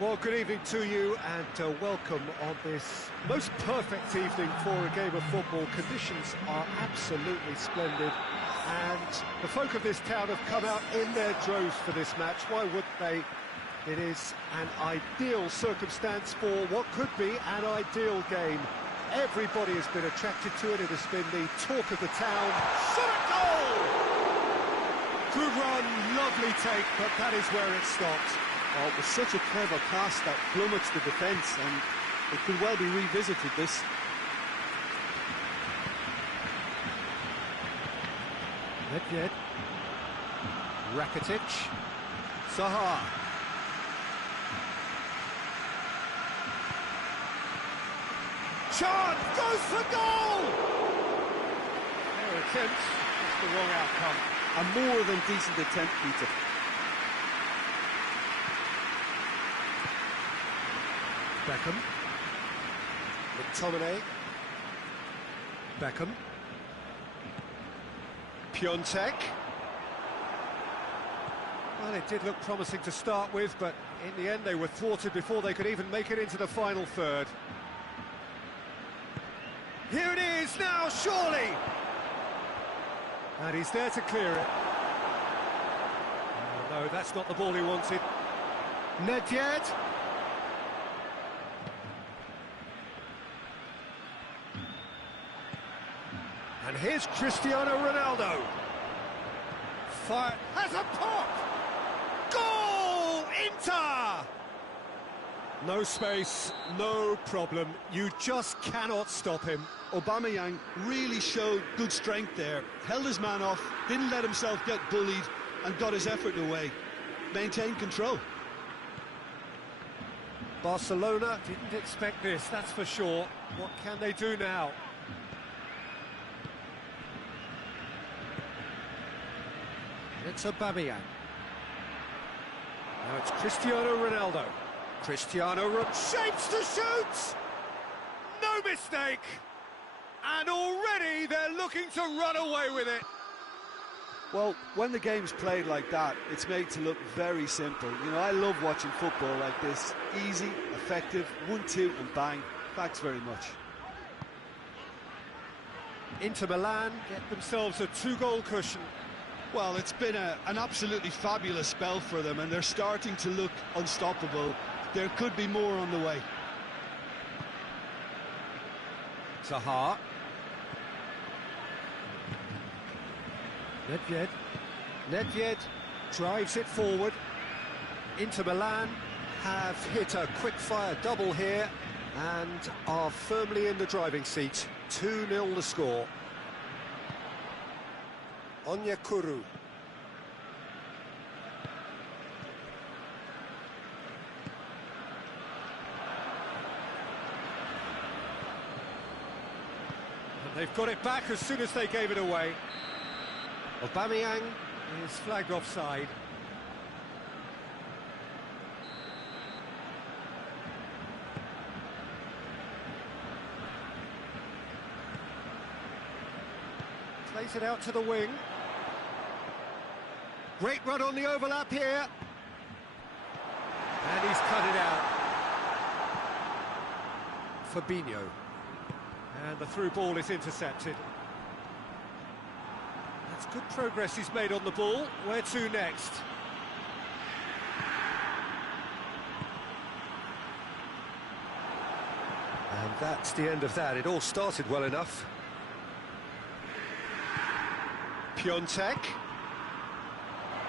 Well, good evening to you and welcome on this most perfect evening for a game of football. Conditions are absolutely splendid and the folk of this town have come out in their droves for this match. Why wouldn't they? It is an ideal circumstance for what could be an ideal game. Everybody has been attracted to it. It has been the talk of the town. Shot at goal! Good run, lovely take, but that is where it stopped. Oh, it was such a clever pass that flummoxed the defence, and it could well be revisited, this. Nedved. Rakitic. Zaha. Chan goes for goal! Their attempt, it's the wrong outcome. A more than decent attempt, Peter. Beckham. McTominay. Beckham. Piontek. Well, it did look promising to start with, but in the end they were thwarted before they could even make it into the final third. Here it is now, surely! And he's there to clear it. Oh, no, that's not the ball he wanted. Nedved. And here's Cristiano Ronaldo. Fire, has a pop! Goal! Inter! No space, no problem. You just cannot stop him. Aubameyang really showed good strength there. Held his man off, didn't let himself get bullied, and got his effort away. Maintained control. Barcelona didn't expect this, that's for sure. What can they do now? It's Aubameyang. Now it's Cristiano Ronaldo. Shapes to shoot! No mistake! And already they're looking to run away with it. Well, when the game's played like that, it's made to look very simple. You know, I love watching football like this. Easy, effective, 1-2 and bang. Thanks very much. Inter Milan get themselves a 2-goal cushion. Well, it's been an absolutely fabulous spell for them, and they're starting to look unstoppable. There could be more on the way. Zaha. Nedved drives it forward. Inter Milan have hit a quick-fire double here and are firmly in the driving seat. 2-0 the score. Onyekuru. And they've got it back as soon as they gave it away. Aubameyang is flagged offside. Plays it out to the wing. Great run on the overlap here. And he's cut it out. Fabinho. And the through ball is intercepted. That's good progress he's made on the ball. Where to next? And that's the end of that. It all started well enough. Piontek.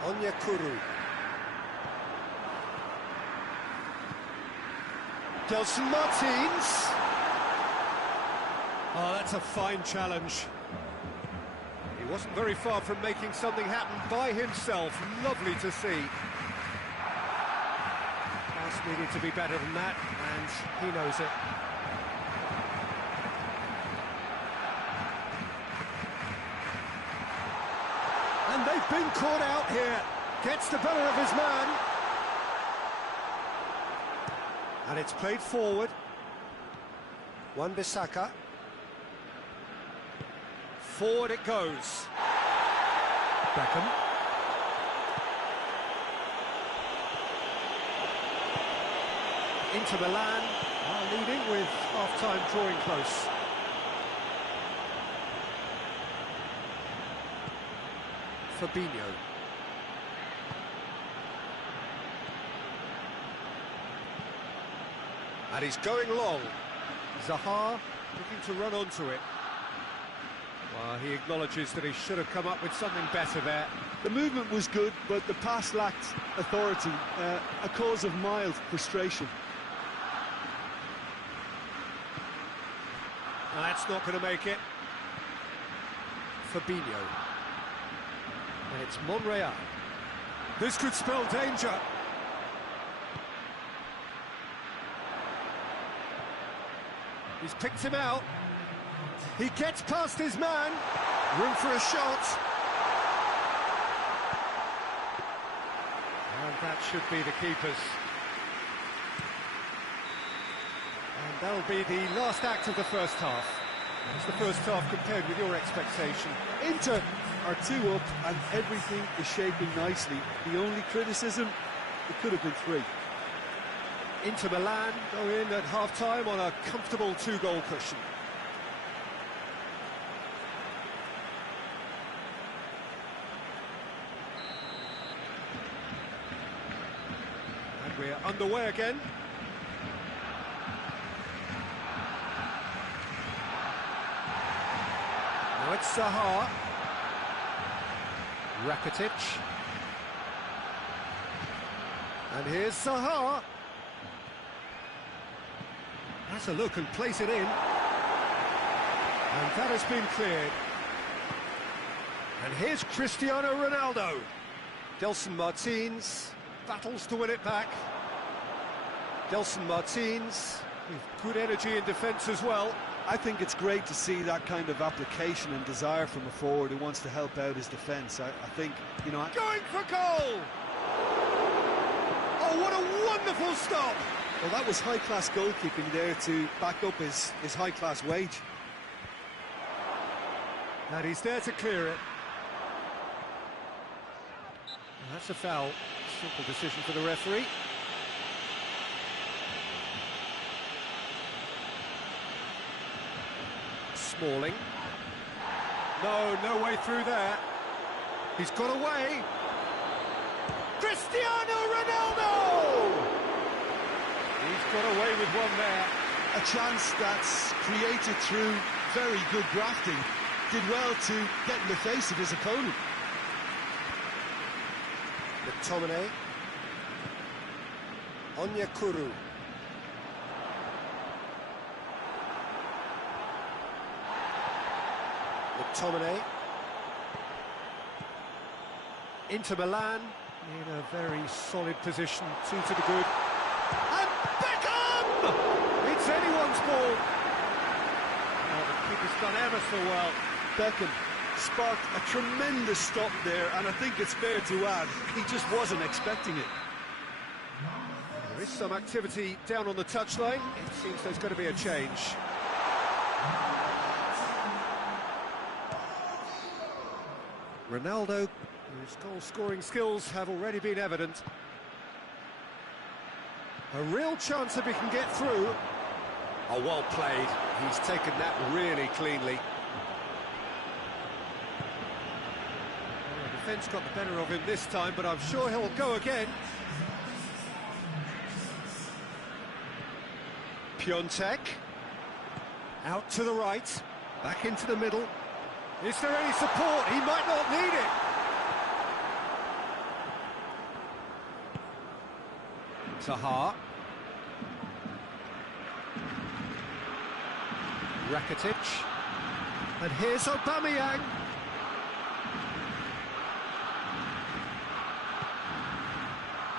Onyekuru. Gelson Martins. Oh, that's a fine challenge. He wasn't very far from making something happen by himself. Lovely to see. Pass needed to be better than that, and he knows it. And they've been caught out here. Gets the better of his man. And it's played forward. Wan-Bissaka. Forward it goes. Beckham. Inter Milan are leading with half-time drawing close. Fabinho. And he's going long. Zaha looking to run onto it. Well, he acknowledges that he should have come up with something better there. The movement was good, but the pass lacked authority, a cause of mild frustration. Now, that's not going to make it. Fabinho. And it's Monreal. This could spell danger. He's picked him out. He gets past his man. Room for a shot. And that should be the keeper's. And that'll be the last act of the first half. It's the first half compared with your expectation. Inter are 2 up and everything is shaping nicely. The only criticism, it could have been 3. Inter Milan go in at half-time on a comfortable 2-goal cushion. And we're underway again. Now it's Zaha. Rakitic. And here's Zaha. That's a look and place it in. And that has been cleared. And here's Cristiano Ronaldo. Gelson Martins battles to win it back. Gelson Martins with good energy in defence as well. I think it's great to see that kind of application and desire from a forward who wants to help out his defence. I think, you know... Going for goal! Oh, what a wonderful stop! Well, that was high-class goalkeeping there to back up his high-class wage. And he's there to clear it. And that's a foul. Simple decision for the referee. Smalling. No way through there. He's got away. Cristiano Ronaldo! He's got away with one there. A chance that's created through very good grafting. Did well to get in the face of his opponent. McTominay. Onyekuru. McTominay. Inter Milan in a very solid position, 2 to the good. And Beckham! It's anyone's ball. Oh, the keeper's done ever so well. Beckham sparked a tremendous stop there, and I think it's fair to add, he just wasn't expecting it. There is some activity down on the touchline. It seems there's going to be a change. Ronaldo, whose goal-scoring skills have already been evident. A real chance if he can get through. Oh, well played. He's taken that really cleanly. Well, the defence got the better of him this time, but I'm sure he'll go again. Piontek. Out to the right. Back into the middle. Is there any support? He might not need it. Zaha. Rakitic. And here's Aubameyang.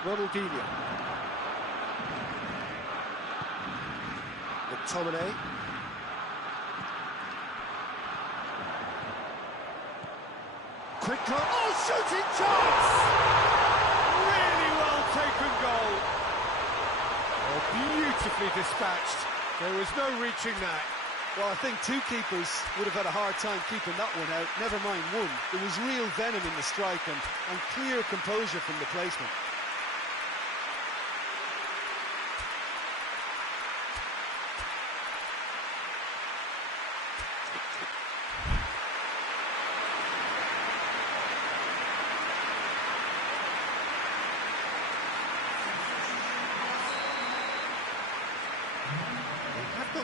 Ronaldinho. McTominay. Quick drop. Oh, shooting chance! Really well taken goal. Oh, beautifully dispatched. There was no reaching that. Well, I think 2 keepers would have had a hard time keeping that one out, never mind 1. There was real venom in the strike and clear composure from the placement.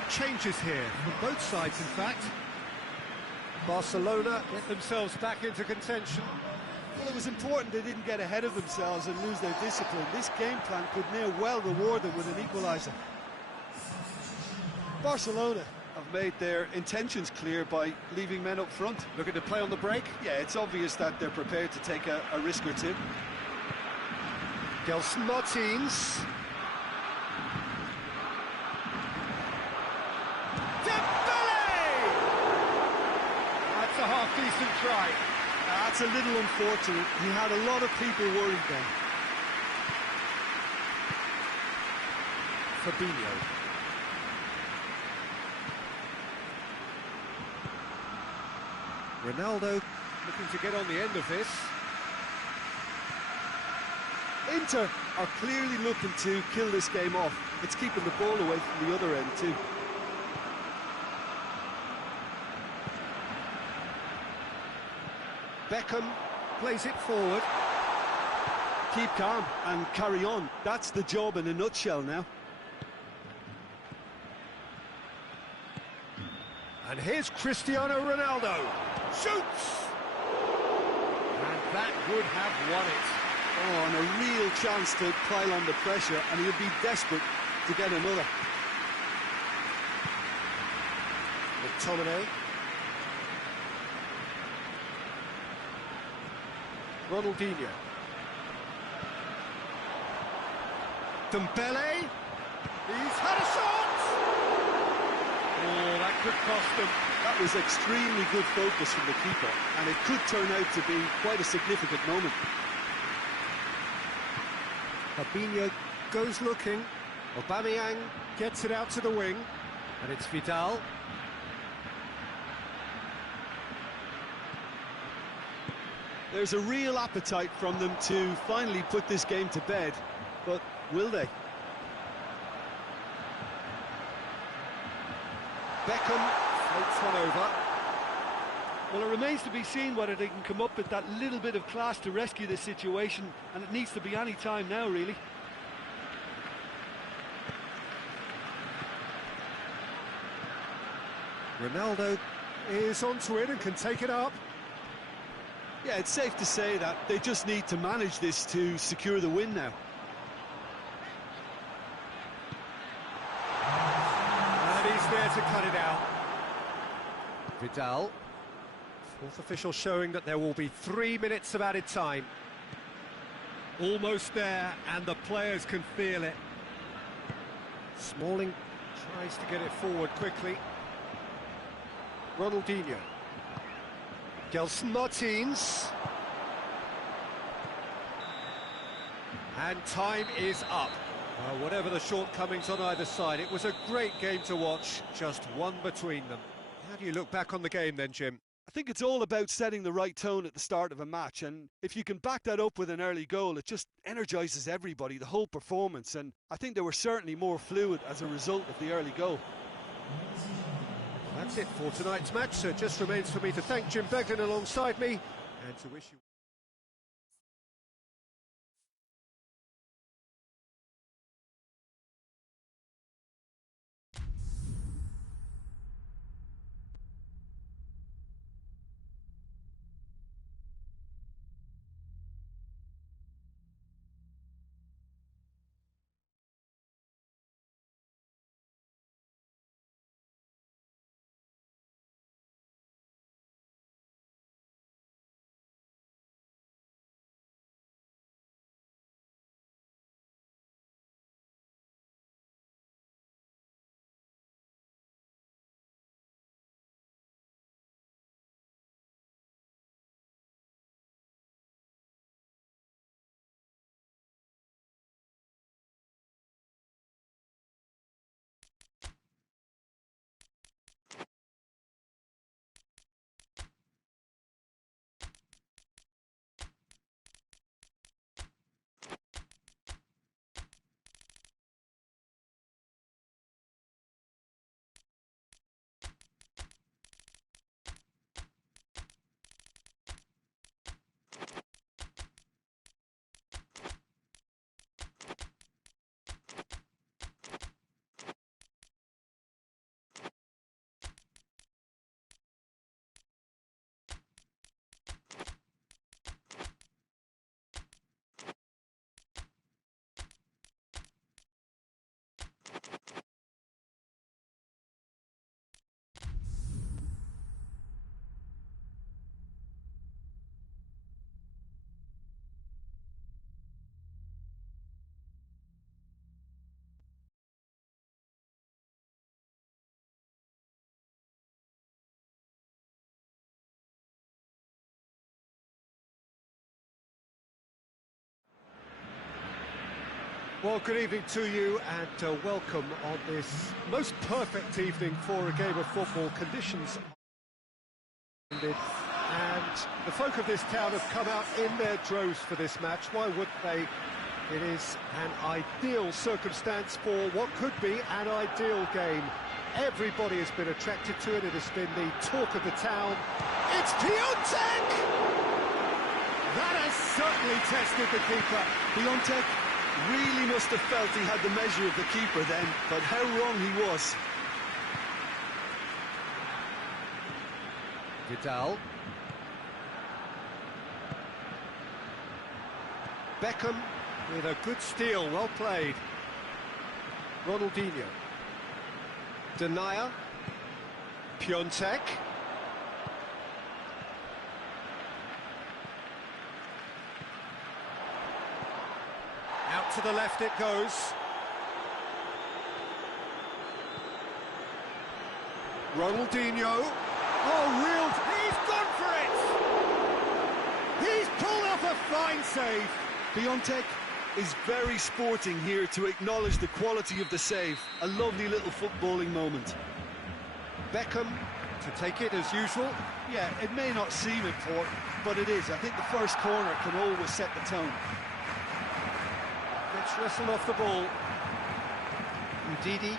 changes here, from both sides in fact. Barcelona get themselves back into contention. Well, it was important they didn't get ahead of themselves and lose their discipline. This game plan could near well reward them with an equaliser. Barcelona have made their intentions clear by leaving men up front. Looking to play on the break. Yeah, it's obvious that they're prepared to take a risk or two. Gelson Martins. Dembele! That's a half-decent try. That's a little unfortunate. He had a lot of people worried then. Fabinho. Ronaldo looking to get on the end of this. Inter are clearly looking to kill this game off. It's keeping the ball away from the other end too. Beckham plays it forward. Keep calm and carry on. That's the job in a nutshell now. And here's Cristiano Ronaldo. Shoots! And that would have won it. Oh, and a real chance to pile on the pressure, and he'll be desperate to get another. McTominay. Ronaldinho. Dembele. He's had a shot! Oh, that could cost them. That was extremely good focus from the keeper, and it could turn out to be quite a significant moment. Fabinho goes looking. Aubameyang gets it out to the wing. And it's Vidal. There's a real appetite from them to finally put this game to bed, but will they? Beckham floats one over. Well, it remains to be seen whether they can come up with that little bit of class to rescue this situation, and it needs to be any time now, really. Ronaldo is onto it and can take it up. Yeah, it's safe to say that they just need to manage this to secure the win now. And he's there to cut it out. Vidal. Fourth official showing that there will be 3 minutes of added time. Almost there, and the players can feel it. Smalling tries to get it forward quickly. Ronaldinho. Gelson Martins. And time is up. Well, whatever the shortcomings on either side, it was a great game to watch, just one between them. How do you look back on the game then, Jim? I think it's all about setting the right tone at the start of a match, and if you can back that up with an early goal, it just energises everybody, the whole performance, and I think they were certainly more fluid as a result of the early goal. That's it for tonight's match, so it just remains for me to thank Jim Beglin alongside me and to wish you... Well, good evening to you and welcome on this most perfect evening for a game of football. Conditions and the folk of this town have come out in their droves for this match. Why would they? It is an ideal circumstance for what could be an ideal game. Everybody has been attracted to it. It has been the talk of the town. It's Piątek! That has certainly tested the keeper. Piątek really must have felt he had the measure of the keeper then, but how wrong he was. Vidal. Beckham with a good steal, well played. Ronaldinho. Denayer. Piątek. Out to the left it goes. Ronaldinho. Oh, real... He's gone for it! He's pulled off a fine save. Piątek is very sporting here to acknowledge the quality of the save. A lovely little footballing moment. Beckham to take it as usual. Yeah, it may not seem important, but it is. I think the first corner can always set the tone. Gets wrestled off the ball. Ndidi.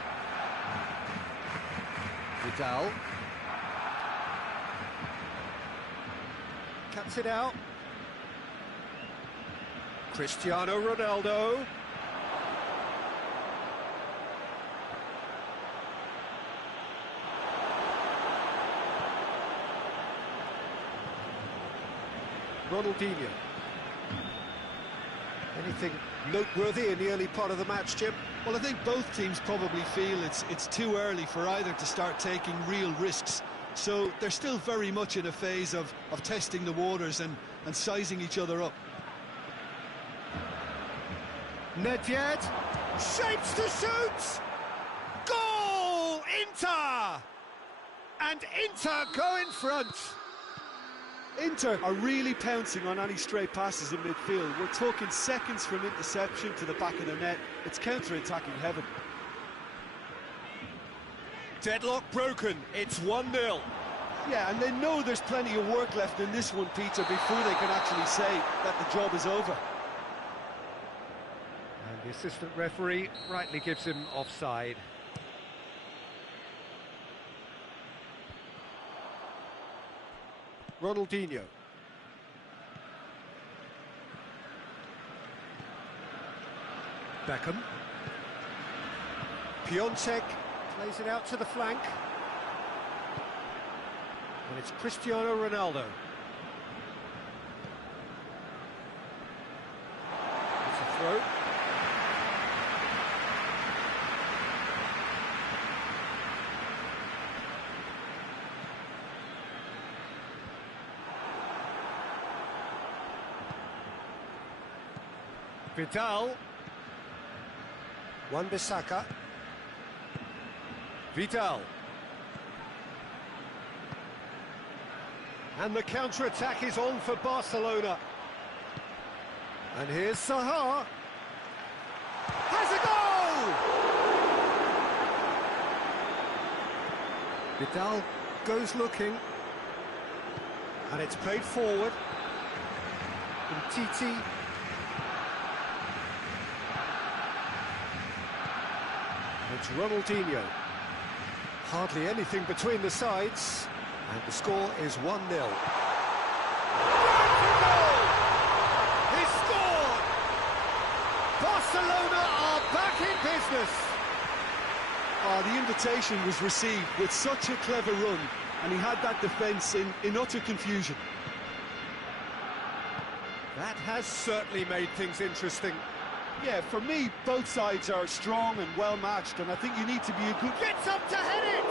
Vidal. Cuts it out. Cristiano Ronaldo. Ronaldinho. Anything noteworthy in the early part of the match, Jim? Well, I think both teams probably feel it's too early for either to start taking real risks. So they're still very much in a phase of testing the waters and sizing each other up. Nedved shapes to shoot! Goal! Inter! And Inter go in front. Inter are really pouncing on any stray passes in midfield. We're talking seconds from interception to the back of the net. It's counter-attacking heaven. Deadlock broken. It's 1-0. Yeah, and they know there's plenty of work left in this one, Peter, before they can actually say that the job is over. And the assistant referee rightly gives him offside. Ronaldinho. Beckham. Piątek plays it out to the flank. And it's Cristiano Ronaldo. It's a throw. Vidal. Wan-Bissaka. Vidal. And the counter-attack is on for Barcelona. And here's Zaha. Has a goal! Vidal goes looking. And it's played forward. Titi. It's Ronaldinho. Hardly anything between the sides. And the score is 1-0. He scored! Barcelona are back in business. The invitation was received with such a clever run, and he had that defence in utter confusion. That has certainly made things interesting. Yeah, for me, both sides are strong and well-matched, and I think you need to be a good... Gets up to head it!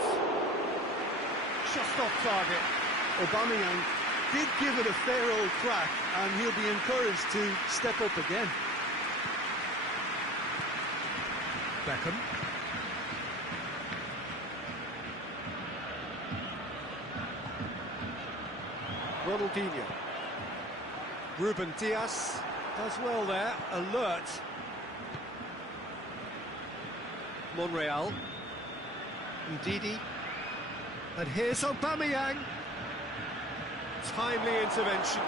Just off target. Aubameyang did give it a fair old crack, and he'll be encouraged to step up again. Beckham. Ronaldinho. Ruben Dias does well there, alert. Monreal. Ndidi. And here's Aubameyang. Timely intervention.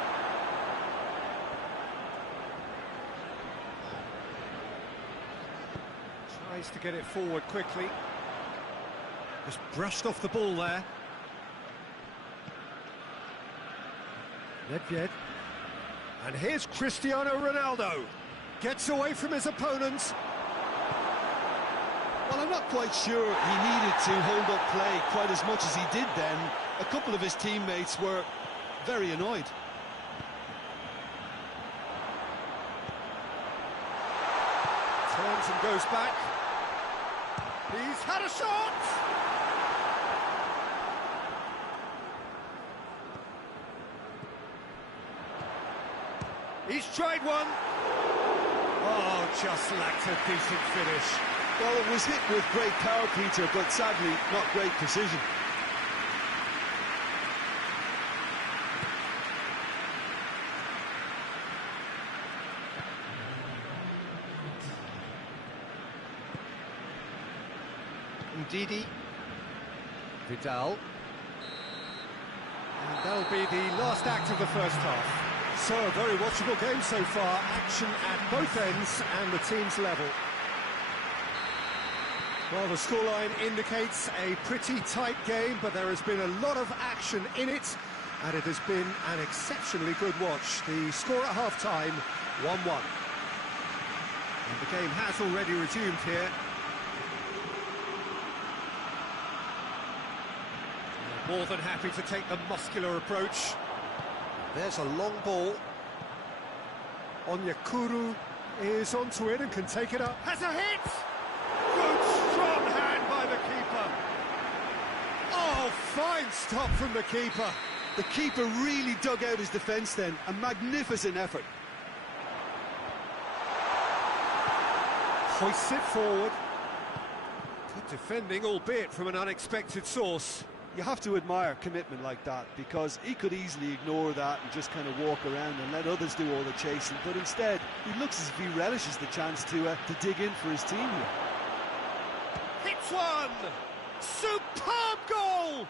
Tries to get it forward quickly. Just brushed off the ball there. Nedved. And here's Cristiano Ronaldo. Gets away from his opponents. Well, I'm not quite sure he needed to hold up play quite as much as he did then. A couple of his teammates were very annoyed. Turns and goes back. He's had a shot! He's tried one. Oh, just lacked a decent finish. Well, it was hit with great power, Peter, but sadly not great precision. Ndidi. Vidal. And that'll be the last act of the first half. So, a very watchable game so far. Action at both ends and the team's level. Well, the scoreline indicates a pretty tight game, but there has been a lot of action in it, and it has been an exceptionally good watch. The score at half-time, 1-1. And the game has already resumed here. More than happy to take the muscular approach. There's a long ball. Onyekuru is onto it and can take it up. Has a hit! Good strong hand by the keeper. Oh, fine stop from the keeper. The keeper really dug out his defence then. A magnificent effort. Hoists it forward. Good defending, albeit from an unexpected source. You have to admire commitment like that, because he could easily ignore that and just kind of walk around and let others do all the chasing, but instead he looks as if he relishes the chance to dig in for his team here. Hits one! Superb goal!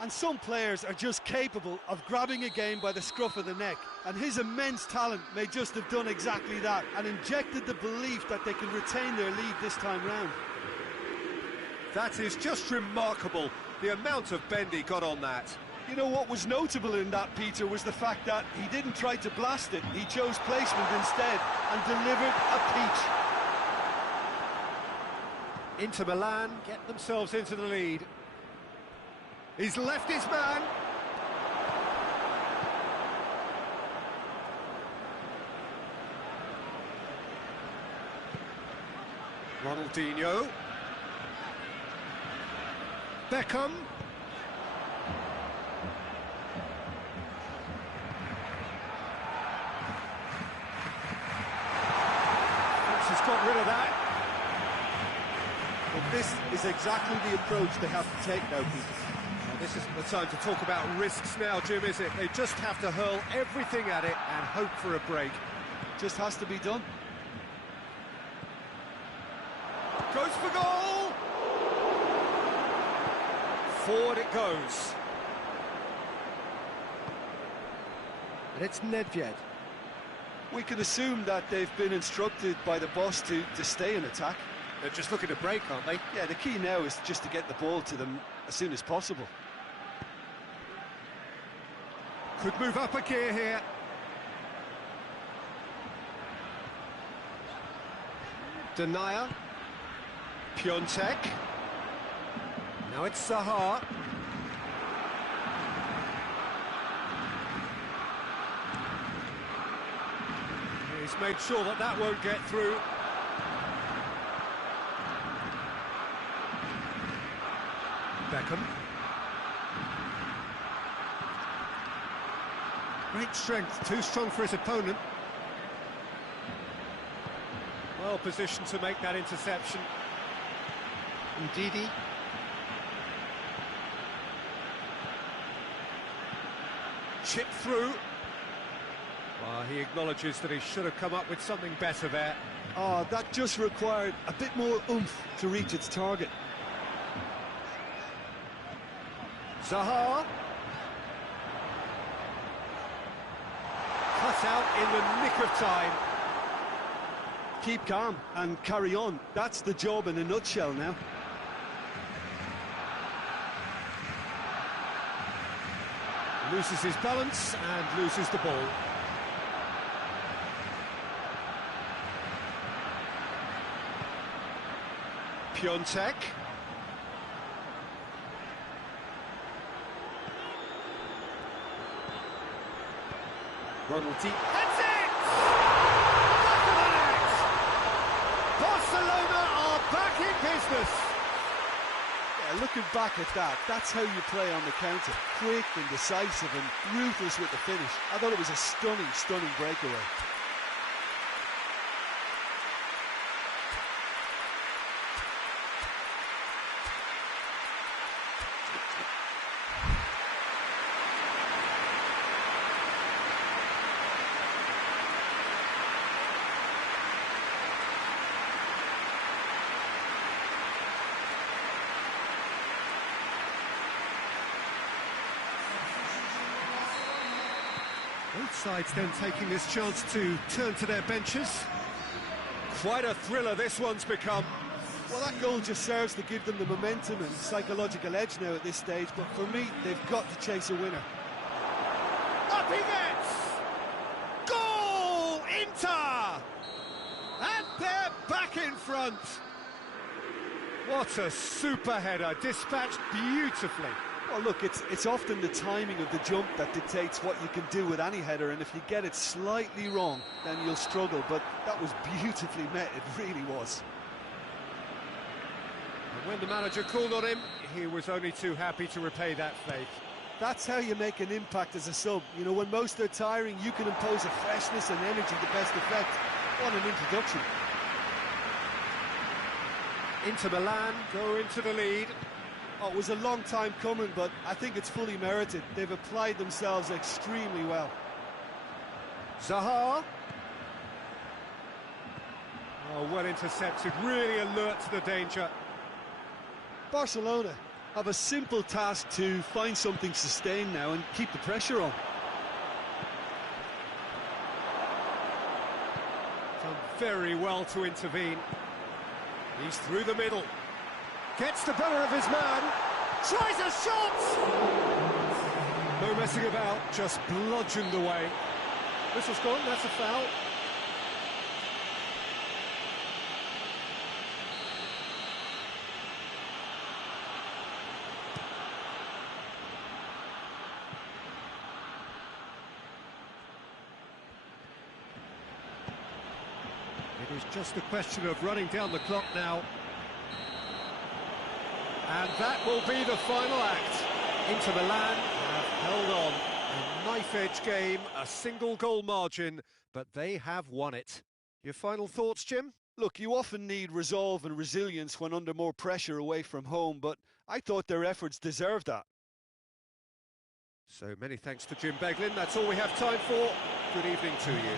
And some players are just capable of grabbing a game by the scruff of the neck, and his immense talent may just have done exactly that and injected the belief that they can retain their lead this time round. That is just remarkable. The amount of bend he got on that. You know what was notable in that, Peter, was the fact that he didn't try to blast it. He chose placement instead and delivered a peach. Inter Milan get themselves into the lead. He's left his man. Ronaldinho. Beckham. He's got rid of that. But this is exactly the approach they have to take now, Peter. Well, this isn't the time to talk about risks now, Jim, is it? They just have to hurl everything at it and hope for a break. Just has to be done. Goes for goal! Forward it goes. And it's Nedved. We can assume that they've been instructed by the boss to stay in attack. They're just looking to break, aren't they? Yeah, the key now is just to get the ball to them as soon as possible. Could move up a gear here. Denier. Piontek. Now it's Zaha. He's made sure that that won't get through. Beckham. Great strength, too strong for his opponent. Well positioned to make that interception. Ndidi. Chip through. Well, he acknowledges that he should have come up with something better there. Oh, that just required a bit more oomph to reach its target. Zaha. Cut out in the nick of time. Keep calm and carry on. That's the job in a nutshell now. Loses his balance and loses the ball. Piontek. Ronald deep. That's it! Back of the net! Barcelona are back in business. Yeah, looking back at that, that's how you play on the counter. Quick and decisive and ruthless with the finish. I thought it was a stunning, stunning breakaway. Both sides then taking this chance to turn to their benches. Quite a thriller this one's become. Well, that goal just serves to give them the momentum and psychological edge now at this stage, but for me, they've got to chase a winner. Up he gets! Goal! Inter! And they're back in front. What a super header, dispatched beautifully. Well, look, it's often the timing of the jump that dictates what you can do with any header, and if you get it slightly wrong, then you'll struggle, but that was beautifully met, it really was. And when the manager called on him, he was only too happy to repay that faith. That's how you make an impact as a sub. You know, when most are tiring, you can impose a freshness and energy to best effect. What an introduction. Inter Milan go into the lead. Oh, it was a long time coming, but I think it's fully merited. They've applied themselves extremely well. Zaha. Oh, well intercepted, really alert to the danger. Barcelona have a simple task to find something sustained now and keep the pressure on. Done very well to intervene. He's through the middle. Gets the better of his man. Tries a shot! No messing about, just bludgeoned away. Whistle's gone, that's a foul. It is just a question of running down the clock now. And that will be the final act. Inter Milan have held on. A knife-edge game, a single goal margin, but they have won it. Your final thoughts, Jim? Look, you often need resolve and resilience when under more pressure away from home, but I thought their efforts deserved that. So many thanks to Jim Beglin. That's all we have time for. Good evening to you.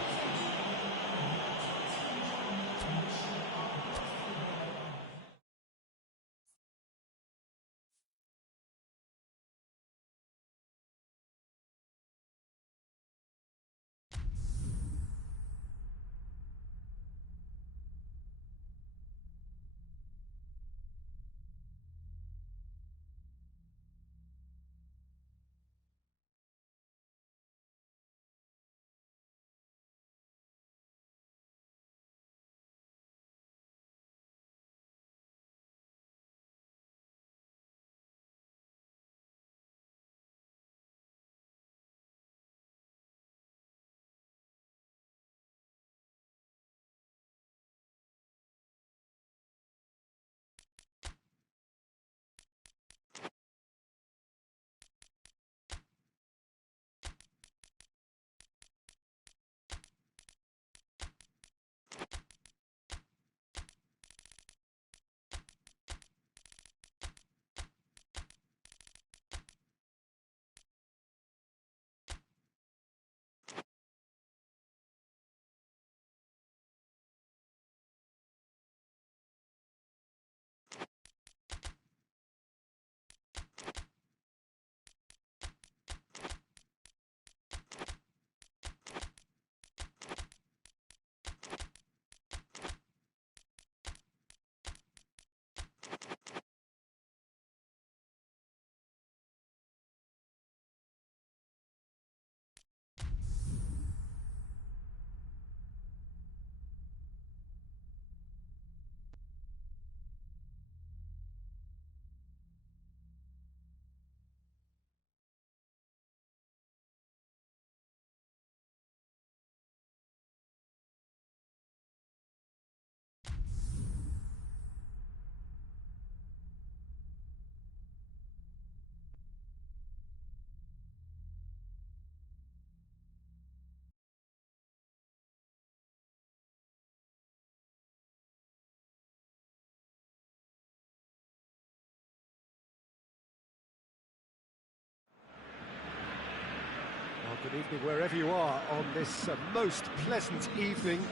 Good evening wherever you are on this most pleasant evening.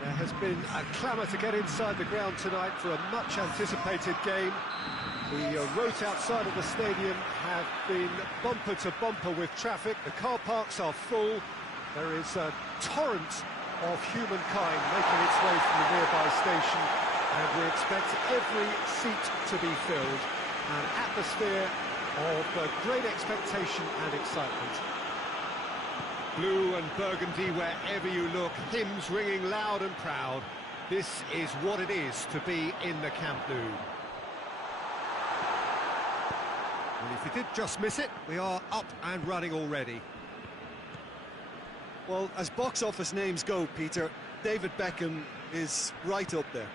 There has been a clamour to get inside the ground tonight for a much-anticipated game. The roads outside of the stadium have been bumper to bumper with traffic. The car parks are full. There is a torrent of humankind making its way from the nearby station, and we expect every seat to be filled. An atmosphere of great expectation and excitement. Blue and burgundy wherever you look, hymns ringing loud and proud. This is what it is to be in the Camp Nou. And if you did just miss it, we are up and running already. Well, as box office names go, Peter, David Beckham is right up there.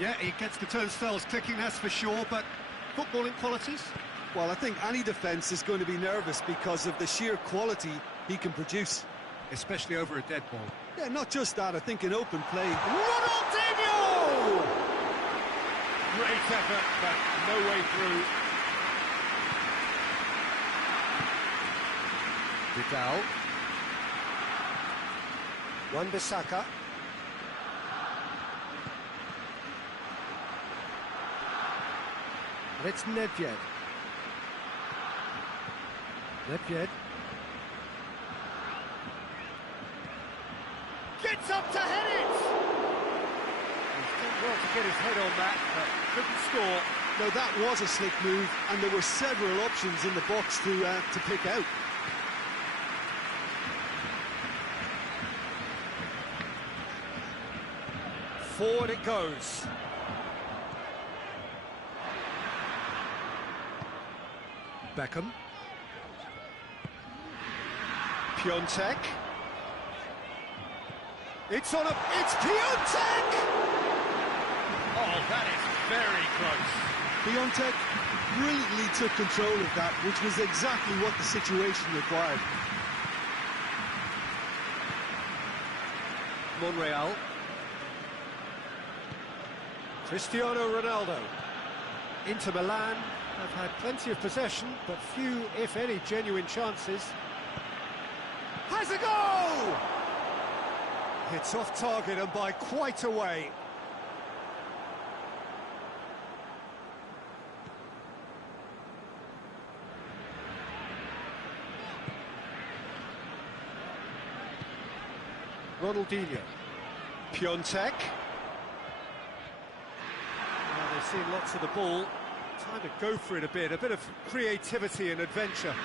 Yeah, he gets the turnstiles clicking, that's for sure, but footballing qualities? Well, I think any defence is going to be nervous because of the sheer quality he can produce. Especially over a dead ball. Yeah, not just that, I think in open play. Ronaldinho! Great effort, but no way through. Vidal. Wan-Bissaka. And it's Nedved. Nedved. Gets up to head it! He's done well to get his head on that, but couldn't score. No, that was a slick move, and there were several options in the box to pick out. Forward it goes. Beckham. Piontek. It's Piontek! Oh, that is very close. Piontek brilliantly took control of that, which was exactly what the situation required. Monreal. Cristiano Ronaldo. Inter Milan have had plenty of possession, but few, if any, genuine chances. Has a goal! It's off target and by quite a way. Ronaldinho. Piontek. They've seen lots of the ball. Time to go for it a bit of creativity and adventure.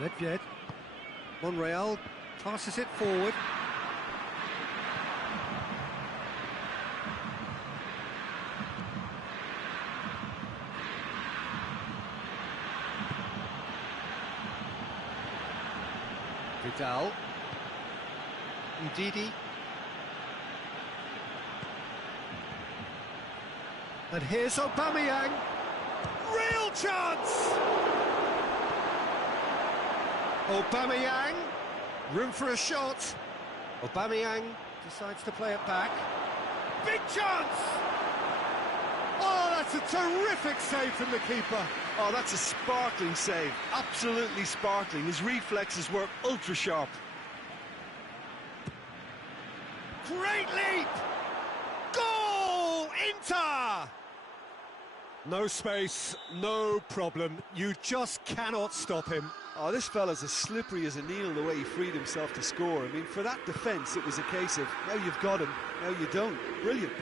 Nedved. Monreal passes it forward. Vidal. Ndidi. And here's Aubameyang. Real chance! Aubameyang. Room for a shot. Aubameyang decides to play it back. Big chance! Oh, that's a terrific save from the keeper. Oh, that's a sparkling save. Absolutely sparkling. His reflexes were ultra sharp. Great leap! Goal! Inter! No space, no problem. You just cannot stop him. Oh, this fella's as slippery as a needle the way he freed himself to score. I mean, for that defence, it was a case of, now you've got him, now you don't. Brilliant.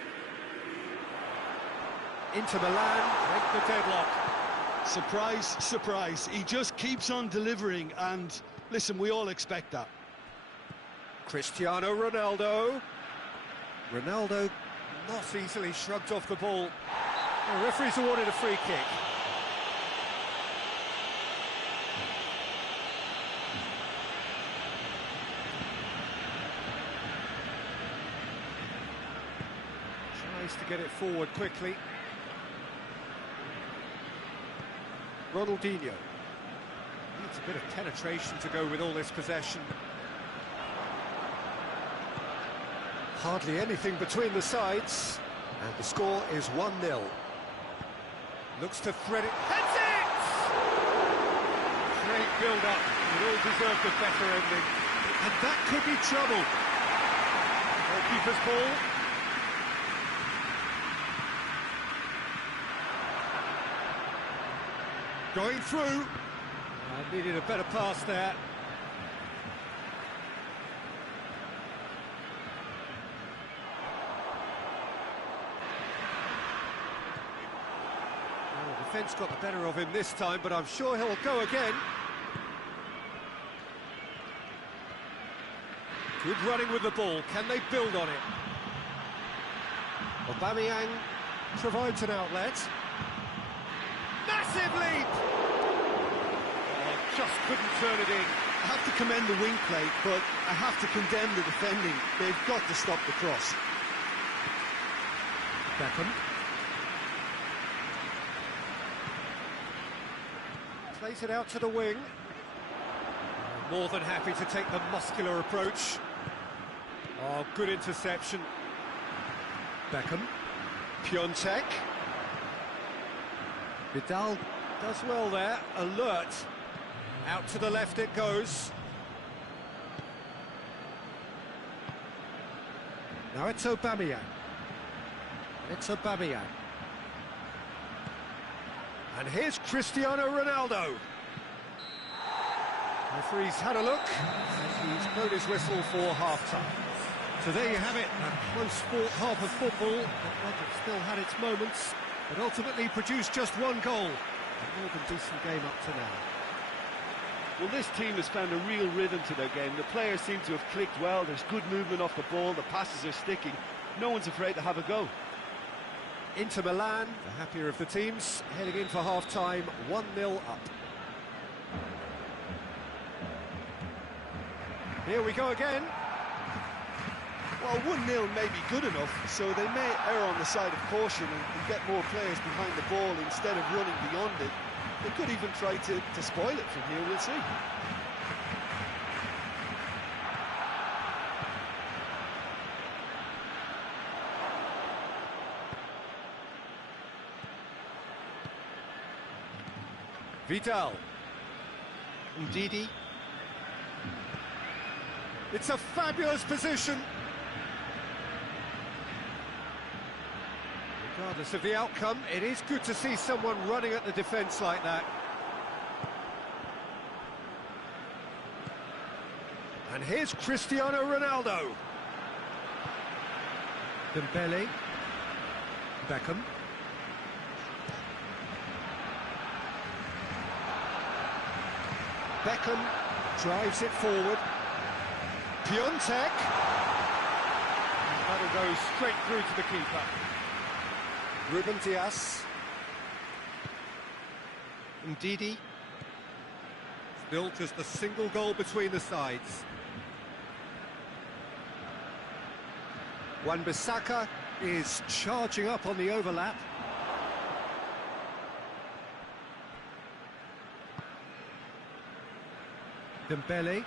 Inter Milan break the deadlock. Surprise, surprise. He just keeps on delivering, and listen, we all expect that. Cristiano Ronaldo. Ronaldo not easily shrugged off the ball. The referee's awarded a free kick. Tries to get it forward quickly. Ronaldinho. Needs a bit of penetration to go with all this possession. Hardly anything between the sides, and the score is 1-0. Looks to thread it. Heads it! Great build-up, It all deserved a better ending. And that could be trouble. Goalkeeper's ball. Going through. Needed a better pass there. Oh, defence got the better of him this time, but I'm sure he'll go again. Good running with the ball. Can they build on it? Aubameyang provides an outlet. Massive leap! Oh, just couldn't turn it in. I have to commend the wing play, but I have to condemn the defending. They've got to stop the cross. Beckham. Plays it out to the wing. More than happy to take the muscular approach. Oh, good interception. Beckham. Piontek. Vidal does well there. Alert. Out to the left it goes. Now it's Aubameyang. It's Aubameyang. And here's Cristiano Ronaldo. Referee's had a look, and he's blown his whistle for half-time. So there you have it, a close-fought half of football, that still had its moments, but ultimately produced just one goal. A more than decent game up to now. Well, this team has found a real rhythm to their game. The players seem to have clicked well. There's good movement off the ball. The passes are sticking. No one's afraid to have a go. Inter Milan, the happier of the teams, heading in for half-time, 1-0 up. Here we go again. Well, 1-0 may be good enough, so they may err on the side of caution and get more players behind the ball instead of running beyond it. They could even try to spoil it from here, we'll see. Vidal. Ndidi. It's a fabulous position. Regardless of the outcome, it is good to see someone running at the defence like that. And here's Cristiano Ronaldo. Dembele. Beckham. Beckham drives it forward. Piontek. That'll go straight through to the keeper. Ruben Dias. Ndidi. Still just a single goal between the sides. Wan-Bissaka is charging up on the overlap. Dembele.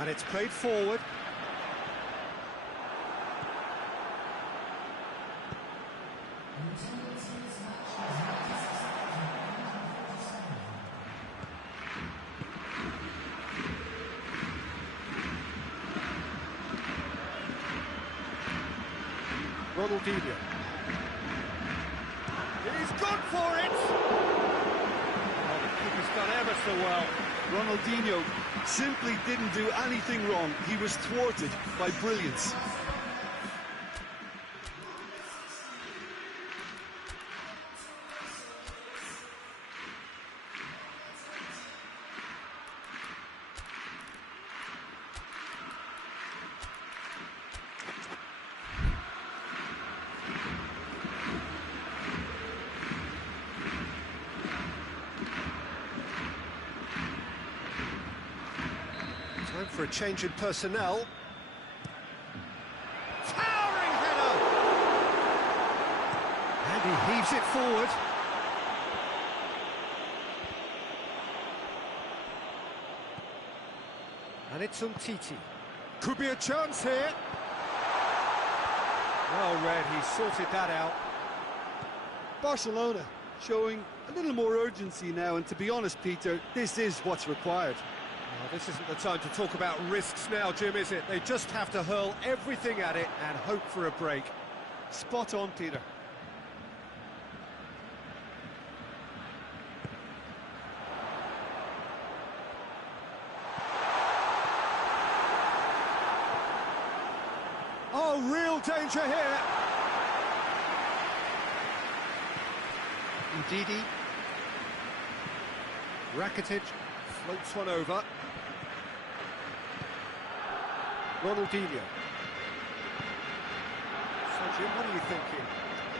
And it's played forward. Ronaldinho. He's gone for it! Oh, the keeper's done ever so well. Ronaldinho simply didn't do anything wrong. He was thwarted by brilliance. Time for a change in personnel. Towering header! And he heaves it forward. And it's Umtiti. Could be a chance here. Well read, he sorted that out. Barcelona showing a little more urgency now, and to be honest, Peter, this is what's required. Well, this isn't the time to talk about risks now, Jim, is it? They just have to hurl everything at it and hope for a break. Spot on, Peter. Oh, real danger here. Ndidi. Rakitic floats one over. Ronaldinho. So, Jim, what are you thinking?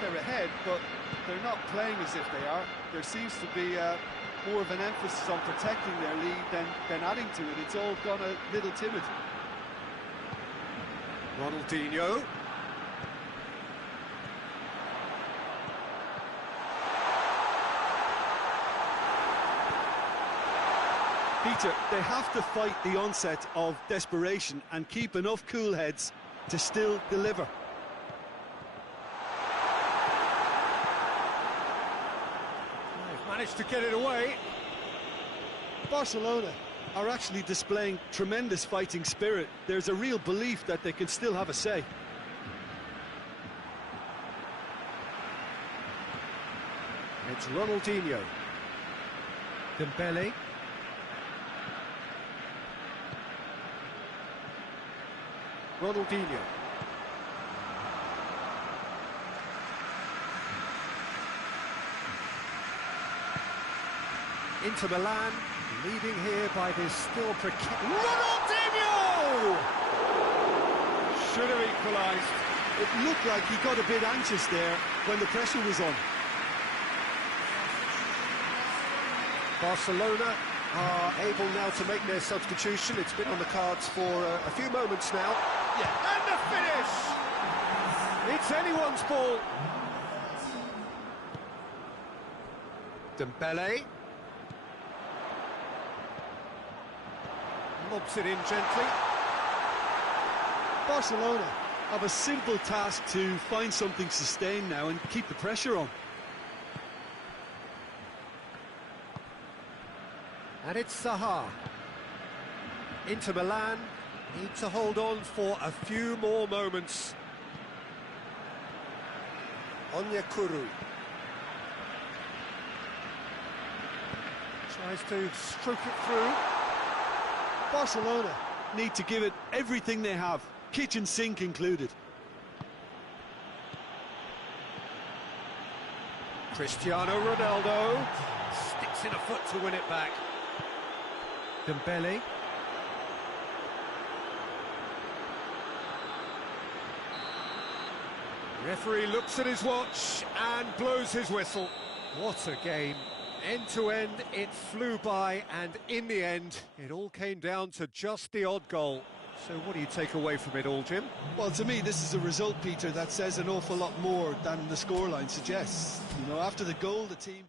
They're ahead, but they're not playing as if they are. There seems to be more of an emphasis on protecting their lead than adding to it. It's all gone a little timid. Ronaldinho. Peter, they have to fight the onset of desperation and keep enough cool heads to still deliver. They've managed to get it away. Barcelona are actually displaying tremendous fighting spirit. There's a real belief that they can still have a say. It's Ronaldinho. Dembele. Ronaldinho. Inter Milan leading here by this still precarious... Ronaldinho! Should have equalised. It looked like he got a bit anxious there when the pressure was on. Barcelona are able now to make their substitution. It's been on the cards for a few moments now. Yeah, and the finish! It's anyone's ball. Dembele. Lobs it in gently. Barcelona have a simple task to find something sustained now and keep the pressure on. And it's Zaha. Inter Milan need to hold on for a few more moments. Onyekuru. Tries to stroke it through. Barcelona need to give it everything they have, kitchen sink included. Cristiano Ronaldo sticks in a foot to win it back. Dembele. Referee looks at his watch and blows his whistle. What a game. End to end, it flew by, and in the end, it all came down to just the odd goal. So what do you take away from it all, Jim? Well, to me, this is a result, Peter, that says an awful lot more than the scoreline suggests. You know, after the goal, the team...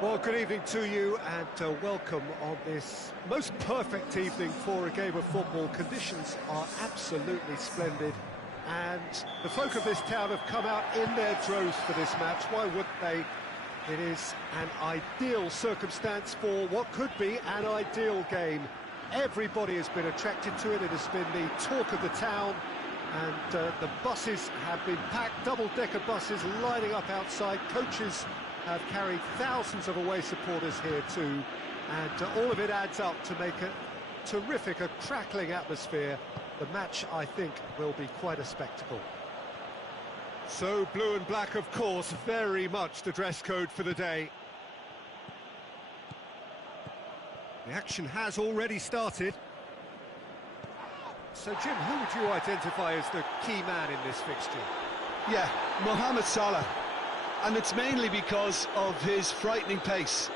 Well, good evening to you and welcome on this most perfect evening for a game of football. Conditions are absolutely splendid and the folk of this town have come out in their droves for this match. Why wouldn't they? It is an ideal circumstance for what could be an ideal game. Everybody has been attracted to it. It has been the talk of the town and the buses have been packed, double-decker buses lining up outside. Coaches have carried thousands of away supporters here too, and all of it adds up to make a terrific, a crackling atmosphere. The match, I think, will be quite a spectacle. So blue and black, of course, very much the dress code for the day. The action has already started. So Jim, who would you identify as the key man in this fixture? Yeah, Mohamed Salah. And it's mainly because of his frightening pace.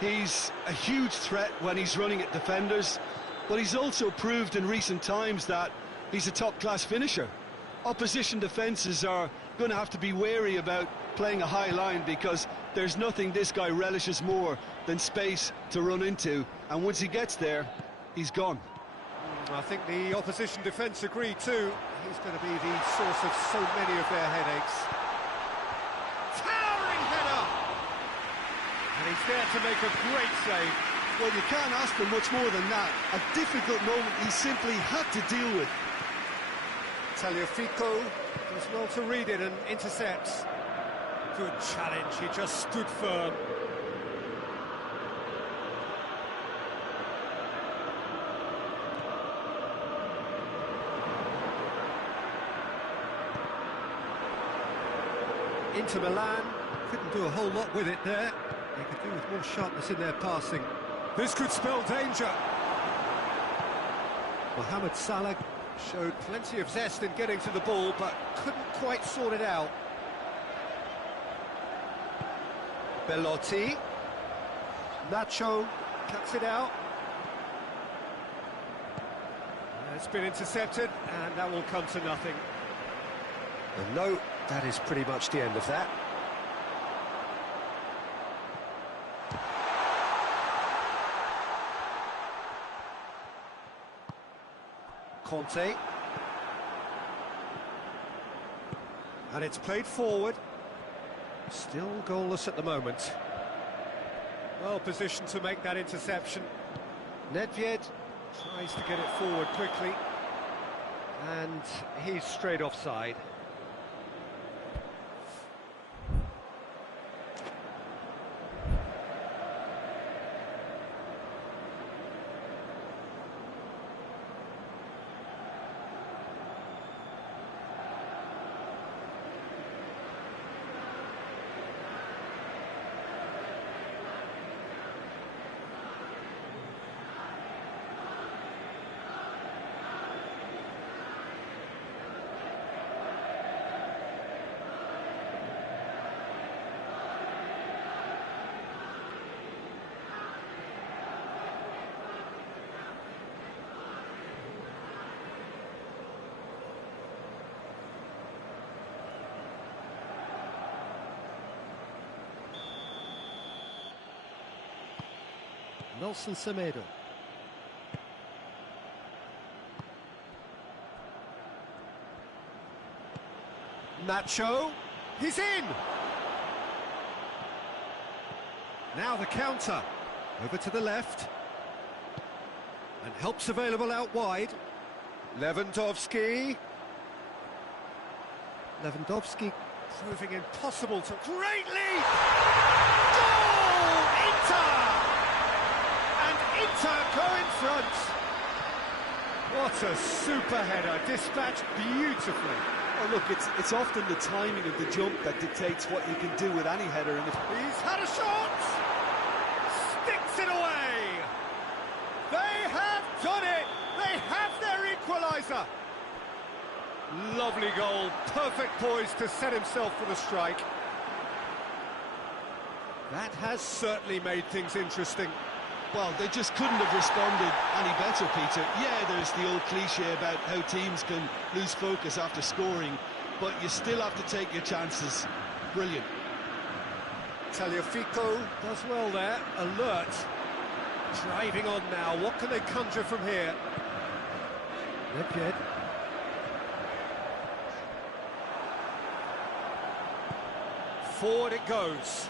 He's a huge threat when he's running at defenders, but he's also proved in recent times that he's a top-class finisher. Opposition defences are going to have to be wary about playing a high line because there's nothing this guy relishes more than space to run into, and once he gets there, he's gone. I think the opposition defence agree too. He's going to be the source of so many of their headaches. And he's there to make a great save. Well, you can't ask for much more than that. A difficult moment he simply had to deal with. Tagliafico does well to read it and intercepts. Good challenge, he just stood firm. Inter Milan couldn't do a whole lot with it there. They could do with more sharpness in their passing. This could spell danger. Mohamed Salah showed plenty of zest in getting to the ball, but couldn't quite sort it out. Belotti. Nacho cuts it out. It's been intercepted, and that will come to nothing. And no, that is pretty much the end of that. Conte. And it's played forward. Still goalless at the moment. Well positioned to make that interception. Nedved tries to get it forward quickly. And he's straight offside. Nelson Semedo. Nacho, he's in! Now the counter, over to the left. And help's available out wide. Lewandowski. Lewandowski proving impossible to... Great lead! Goal! Inter! Inter go in front. What a super header, dispatched beautifully. Oh look, it's often the timing of the jump that dictates what you can do with any header. And he's had a shot, sticks it away. They have done it. They have their equaliser. Lovely goal, perfect poise to set himself for the strike. That has certainly made things interesting. Well, they just couldn't have responded any better, Peter. Yeah, there's the old cliche about how teams can lose focus after scoring, but you still have to take your chances. Brilliant. Tagliafico does well there, alert. Driving on now, what can they conjure from here? Nedved. Forward it goes.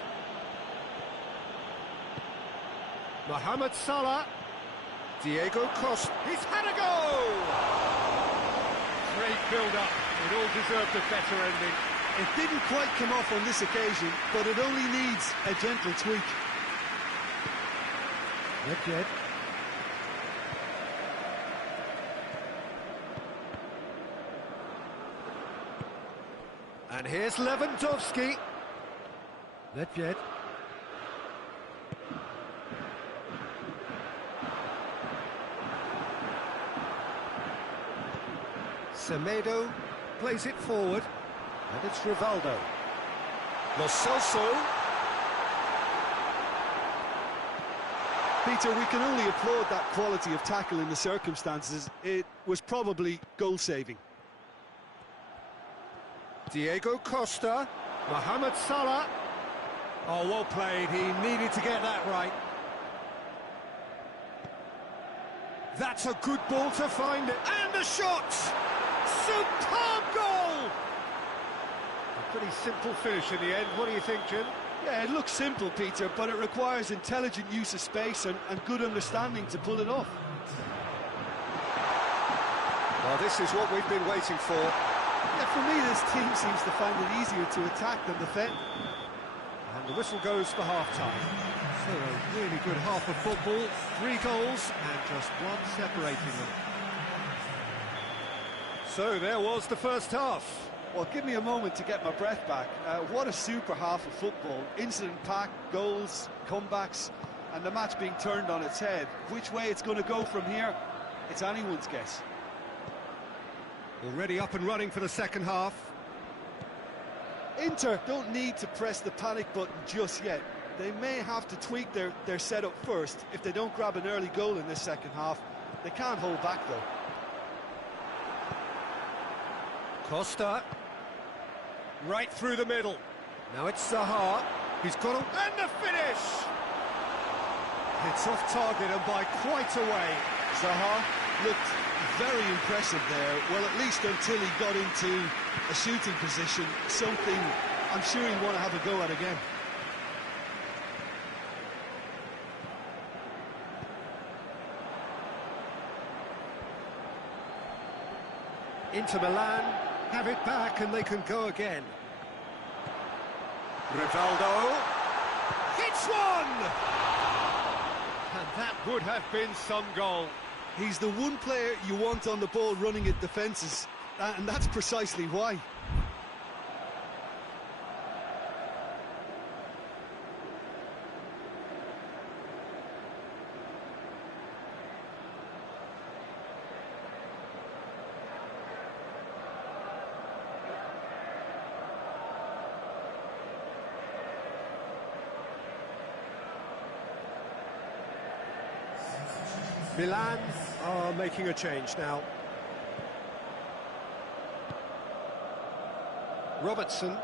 Mohamed Salah. Diego Costa. He's had a go! Great build-up. It all deserved a better ending. It didn't quite come off on this occasion, but it only needs a gentle tweak. Nedved. And here's Lewandowski. Nedved. Semedo plays it forward, and it's Rivaldo. Lo Celso. Peter, we can only applaud that quality of tackle in the circumstances. It was probably goal-saving. Diego Costa. Mohamed Salah. Oh, well played. He needed to get that right. That's a good ball to find it. And the shot! Superb goal! A pretty simple finish in the end. What do you think, Jim? Yeah, it looks simple, Peter, but it requires intelligent use of space and good understanding to pull it off. Well, this is what we've been waiting for. Yeah, for me, this team seems to find it easier to attack than defend. And the whistle goes for half-time. So a really good half of football, 3 goals and just one separating them. So there was the first half. Well, give me a moment to get my breath back. What a super half of football. Incident-packed, goals, comebacks, and the match being turned on its head. Which way it's going to go from here, it's anyone's guess. Already up and running for the second half. Inter don't need to press the panic button just yet. They may have to tweak their setup first if they don't grab an early goal in this second half. They can't hold back, though. Costa. Right through the middle. Now it's Zaha. He's got a... And the finish! It's off target and by quite a way. Zaha looked very impressive there. Well, at least until he got into a shooting position. Something I'm sure he'll want to have a go at again. Inter Milan have it back and they can go again. Rivaldo hits one! And that would have been some goal. He's the one player you want on the ball running at defences, and that's precisely why. Milan are making a change now. Robertson.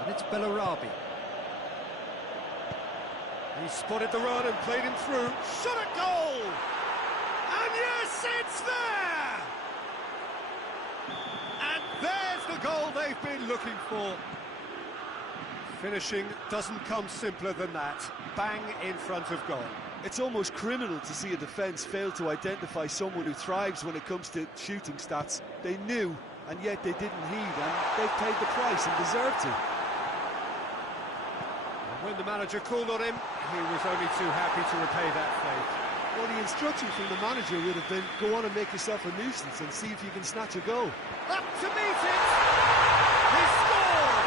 And it's Bellarabi. He spotted the run and played him through. Shot at goal! And yes, it's there! And there's the goal they've been looking for. Finishing doesn't come simpler than that. Bang in front of goal. It's almost criminal to see a defence fail to identify someone who thrives when it comes to shooting stats. They knew, and yet they didn't heed, and they've paid the price and deserved to. And when the manager called on him, he was only too happy to repay that fate. Well, the instruction from the manager would have been, go on and make yourself a nuisance and see if you can snatch a goal. Up to meet it! He scored!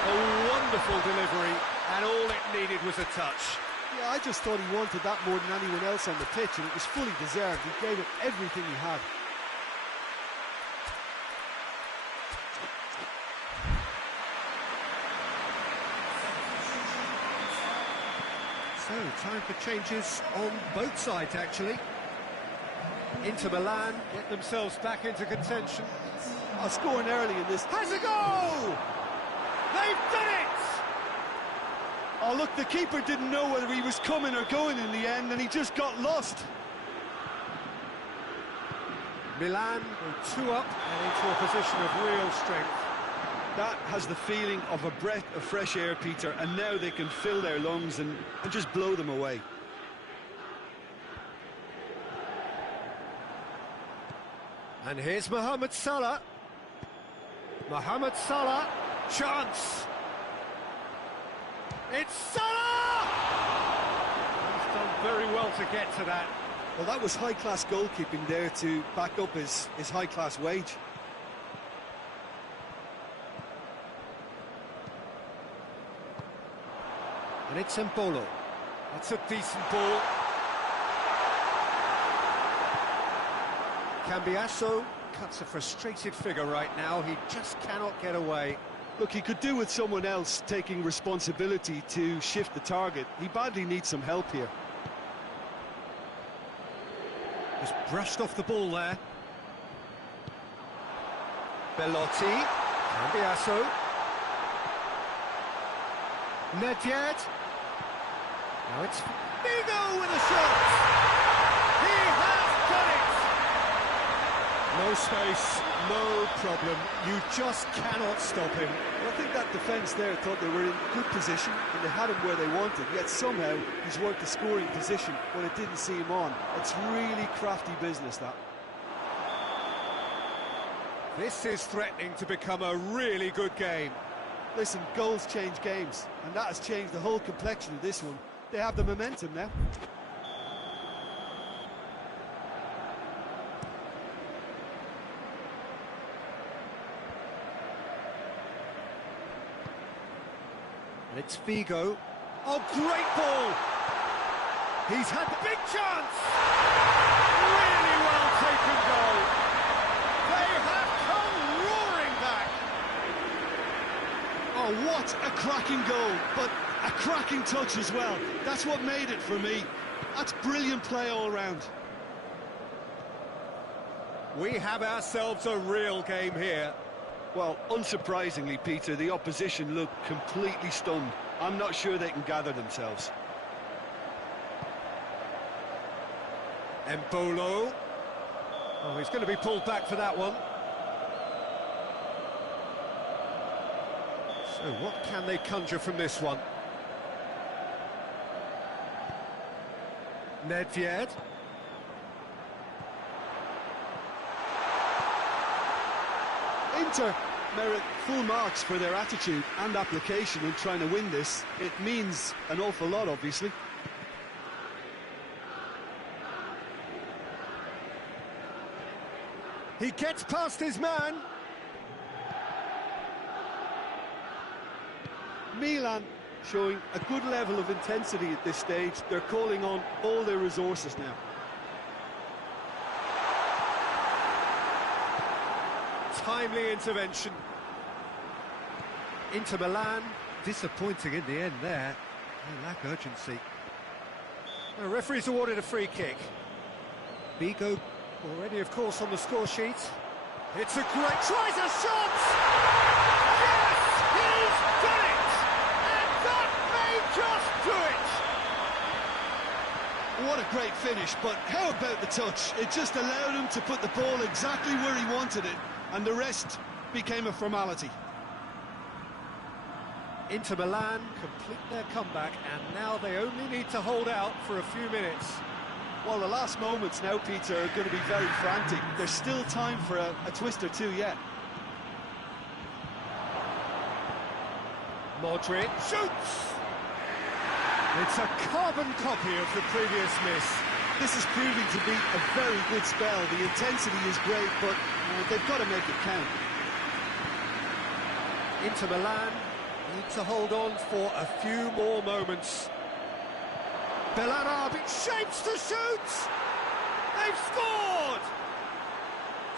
A wonderful delivery, and all it needed was a touch. Yeah, I just thought he wanted that more than anyone else on the pitch, and it was fully deserved. He gave it everything he had. So, time for changes on both sides, actually. Inter Milan get themselves back into contention. Scoring early in this. Has a goal! They've done it! Oh, look, the keeper didn't know whether he was coming or going in the end, and he just got lost. Milan go 2 up and into a position of real strength. That has the feeling of a breath of fresh air, Peter, and now they can fill their lungs and just blow them away. And here's Mohamed Salah. Mohamed Salah, chance. It's Salah! He's done very well to get to that. Well, that was high-class goalkeeping there to back up his high-class wage. And it's Embolo. That's a decent ball. Cambiasso cuts a frustrated figure right now. He just cannot get away. Look, he could do with someone else taking responsibility to shift the target. He badly needs some help here. Just brushed off the ball there. Belotti. Cambiasso. Nedved. Now it's Figo with a shot. He has done it. No space, no problem. You just cannot stop him. Well, I think that defence there thought they were in good position and they had him where they wanted, yet somehow he's worked the scoring position when it didn't see him on. It's really crafty business, that. This is threatening to become a really good game. Listen, goals change games, and that has changed the whole complexion of this one. They have the momentum now. And it's Figo. Oh, great ball! He's had the big chance! Really well taken goal. They have come roaring back. Oh, what a cracking goal, but a cracking touch as well. That's what made it for me. That's brilliant play all round. We have ourselves a real game here. Well, unsurprisingly, Peter, the opposition look completely stunned. I'm not sure they can gather themselves. Embolo. Oh, he's going to be pulled back for that one. So what can they conjure from this one? Nedved. Inter merit full marks for their attitude and application in trying to win this. It means an awful lot, obviously. He gets past his man. Milan showing a good level of intensity at this stage. They're calling on all their resources now. Timely intervention. Inter Milan, disappointing in the end there. They lack urgency. The referee's awarded a free kick. Figo already, of course, on the score sheet. It's a great... Tries a shot! Yes! He's done it! And that may just do it! What a great finish, but how about the touch? It just allowed him to put the ball exactly where he wanted it, and the rest became a formality. Inter Milan complete their comeback, and now they only need to hold out for a few minutes. Well, the last moments now, Peter, are going to be very frantic. There's still time for a twist or two yet. Modric shoots! It's a carbon copy of the previous miss. This is proving to be a very good spell. The intensity is great, but they've got to make it count. Inter Milan need to hold on for a few more moments. Bellarab shapes to shoot! They've scored!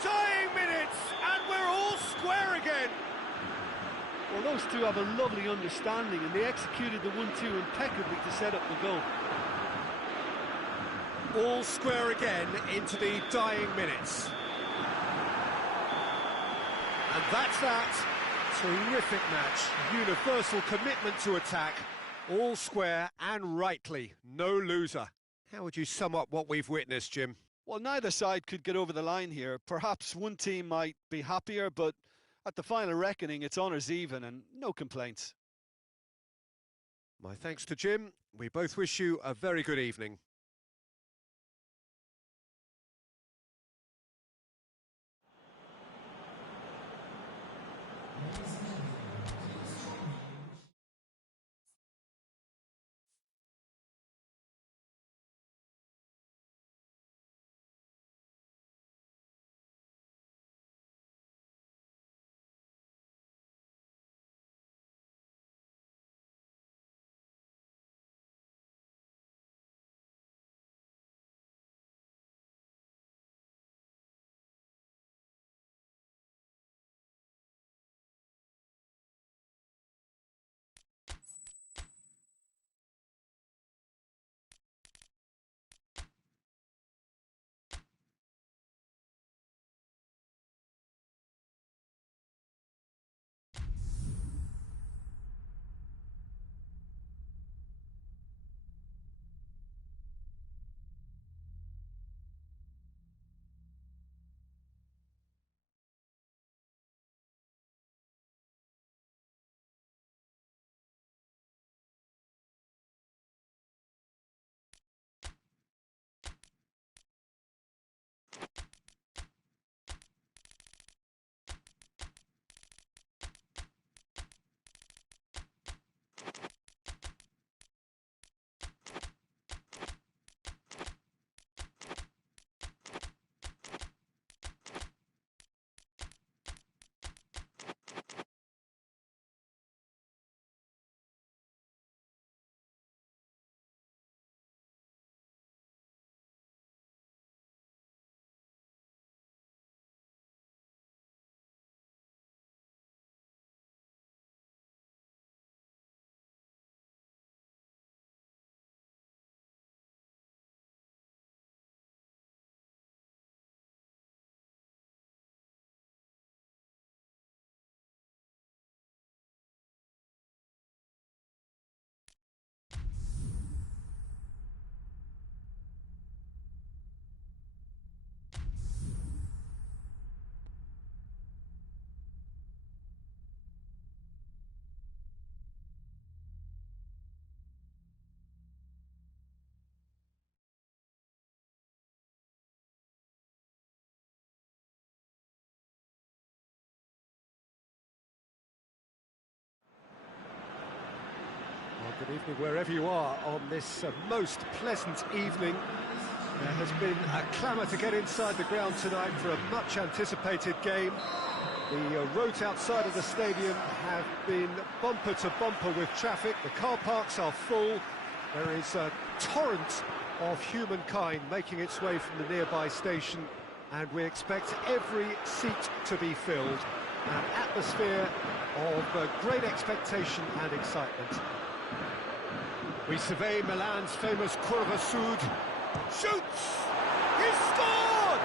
Dying minutes, and we're all square again. Well, those two have a lovely understanding, and they executed the 1-2 impeccably to set up the goal. All square again into the dying minutes. And that's that. Terrific match, universal commitment to attack, all square and rightly, no loser. How would you sum up what we've witnessed, Jim? Well, neither side could get over the line here. Perhaps one team might be happier, but at the final reckoning, it's honours even and no complaints. My thanks to Jim. We both wish you a very good evening. Well, good evening wherever you are on this most pleasant evening. There has been a clamour to get inside the ground tonight for a much anticipated game. The roads outside of the stadium have been bumper to bumper with traffic. The car parks are full. There is a torrent of humankind making its way from the nearby station, and we expect every seat to be filled. An atmosphere of great expectation and excitement. We survey Milan's famous Curva Sud. Shoots! He's scored!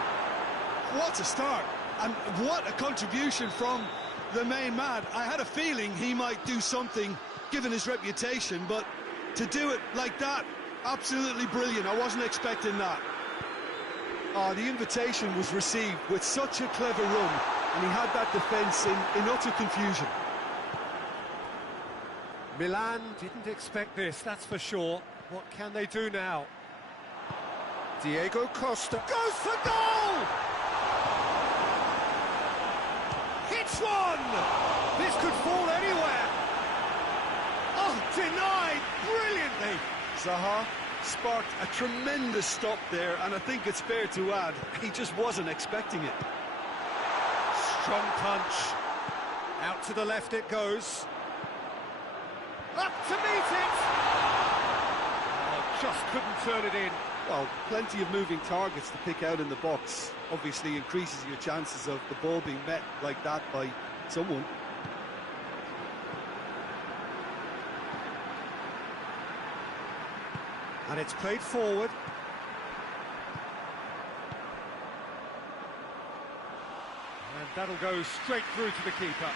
What a start, and what a contribution from the main man. I had a feeling he might do something, given his reputation, but to do it like that, absolutely brilliant. I wasn't expecting that. The invitation was received with such a clever run, and he had that defence in utter confusion. Milan didn't expect this, that's for sure. What can they do now? Diego Costa goes for goal! Hits one! This could fall anywhere! Oh, denied brilliantly! Zaha sparked a tremendous stop there, and I think it's fair to add, he just wasn't expecting it. Strong punch. Out to the left it goes. Up to meet it! Oh, just couldn't turn it in. Well, plenty of moving targets to pick out in the box. Obviously increases your chances of the ball being met like that by someone. And it's played forward. And that'll go straight through to the keeper.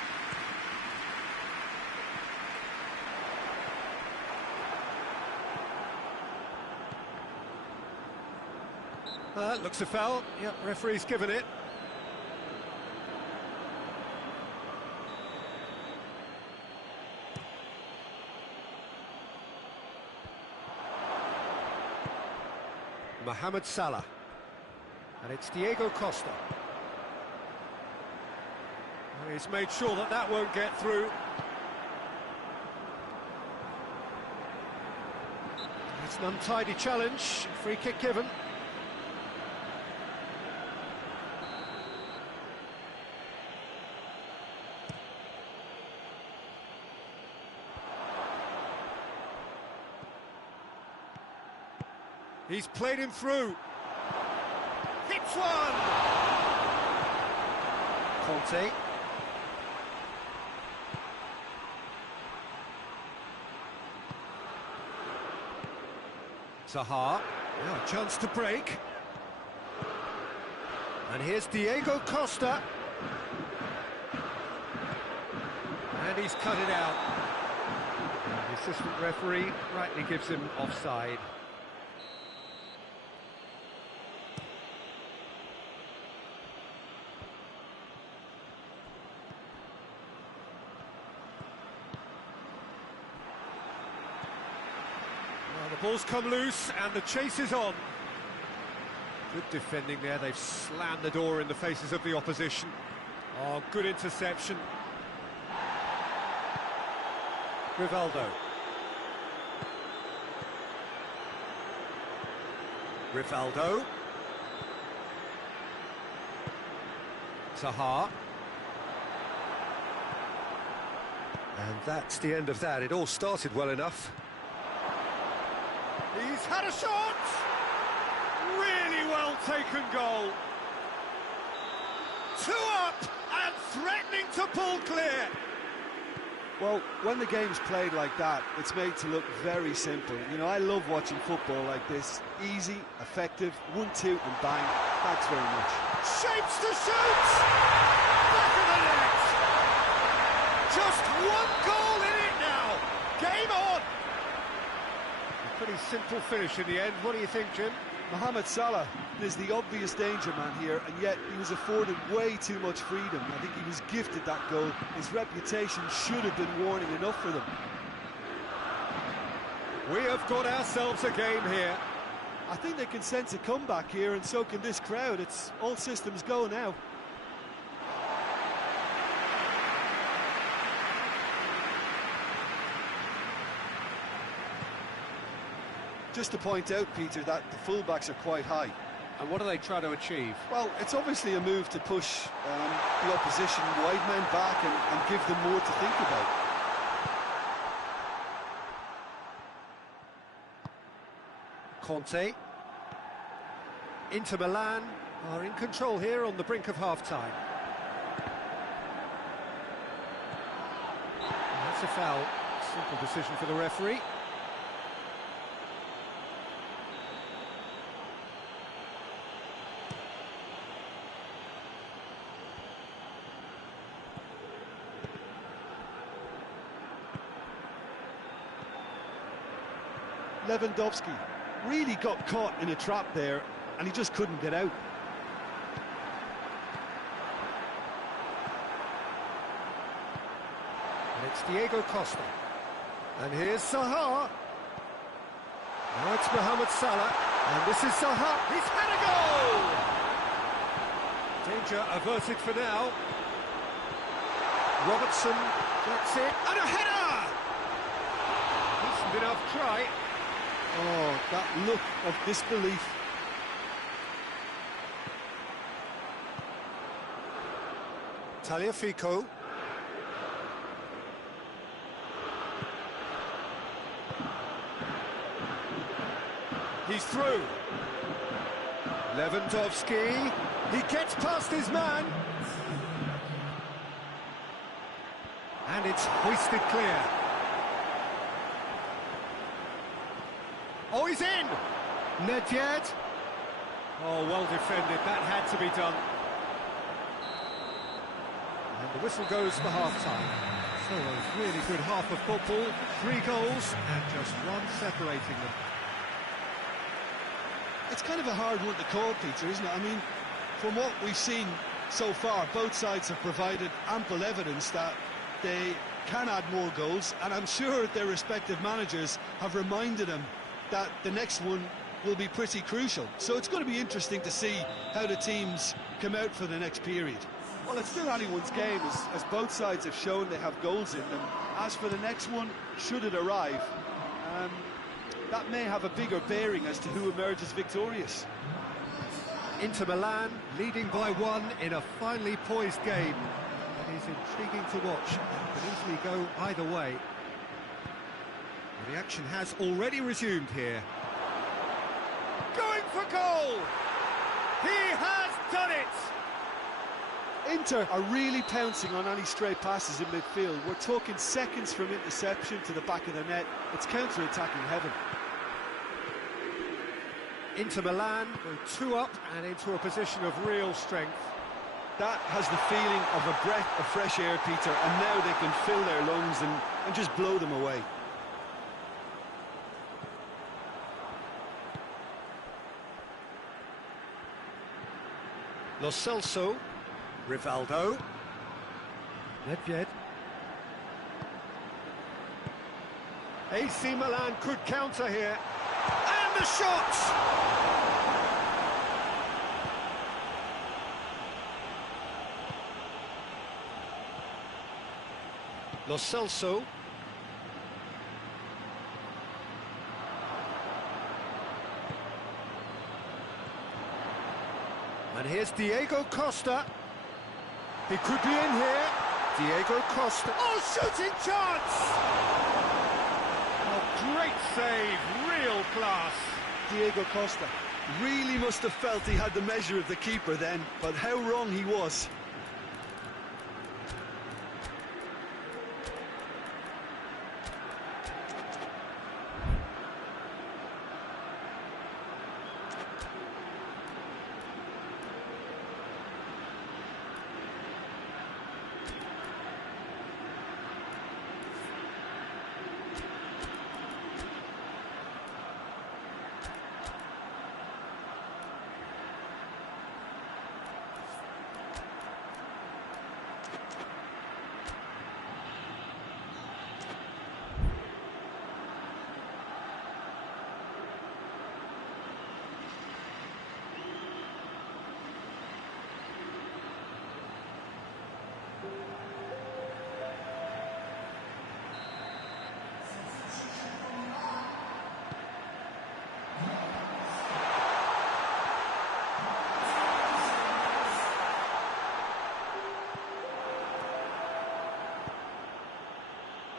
Looks a foul. Yep, referee's given it. Mohamed Salah. And it's Diego Costa. He's made sure that that won't get through. It's an untidy challenge. Free kick given. He's played him through. Hits one! Conte. Zaha. Now a chance to break. And here's Diego Costa. And he's cut it out. The assistant referee rightly gives him offside. The ball's come loose and the chase is on. Good defending there, they've slammed the door in the faces of the opposition. Oh, good interception. Rivaldo. Rivaldo. Zaha. And that's the end of that. It all started well enough. He's had a shot! Really well taken goal. 2 up and threatening to pull clear. Well, when the game's played like that, it's made to look very simple. You know, I love watching football like this. Easy, effective, 1-2 and bang. Thanks very much. Shapes to shoot! Back of the net! Just 1 goal in it now. Game on! Pretty simple finish in the end. What do you think, Jim? Mohamed Salah is the obvious danger man here, and yet he was afforded way too much freedom. I think he was gifted that goal. His reputation should have been warning enough for them. We have got ourselves a game here. I think they can sense a comeback here, and so can this crowd. It's all systems go now. Just to point out, Peter, that the fullbacks are quite high. And what do they try to achieve? Well, it's obviously a move to push the opposition wide men back and give them more to think about. Conte. Inter Milan are in control here on the brink of half-time. That's a foul. Simple decision for the referee. Lewandowski really got caught in a trap there, and he just couldn't get out. And it's Diego Costa. And here's Zaha. Now it's Mohamed Salah. And this is Zaha. He's had a goal! Danger averted for now. Robertson gets it. And a header! Decent enough try. Oh, that look of disbelief. Tagliafico. He's through. Lewandowski. He gets past his man. And it's hoisted clear. Oh, he's in! Nedved. Oh, well defended. That had to be done. And the whistle goes for half-time. So a really good half of football. 3 goals and just 1 separating them. It's kind of a hard one to call, Peter, isn't it? I mean, from what we've seen so far, both sides have provided ample evidence that they can add more goals, and I'm sure their respective managers have reminded them that the next one will be pretty crucial. So it's going to be interesting to see how the teams come out for the next period. Well, it's still anyone's game, as both sides have shown they have goals in them. As for the next one, should it arrive, that may have a bigger bearing as to who emerges victorious. Inter Milan leading by 1 in a finely poised game. It is intriguing to watch. It can easily go either way. The action has already resumed here. Going for goal! He has done it! Inter are really pouncing on any stray passes in midfield. We're talking seconds from interception to the back of the net. It's counter-attacking heaven. Inter Milan go 2 up and into a position of real strength. That has the feeling of a breath of fresh air, Peter, and now they can fill their lungs and just blow them away. Lo Celso, Rivaldo, Nedved. AC Milan could counter here. And the shot! Lo Celso. And here's Diego Costa. He could be in here. Diego Costa. Oh, shooting chance! Oh, great save, real class. Diego Costa really must have felt he had the measure of the keeper then, but how wrong he was.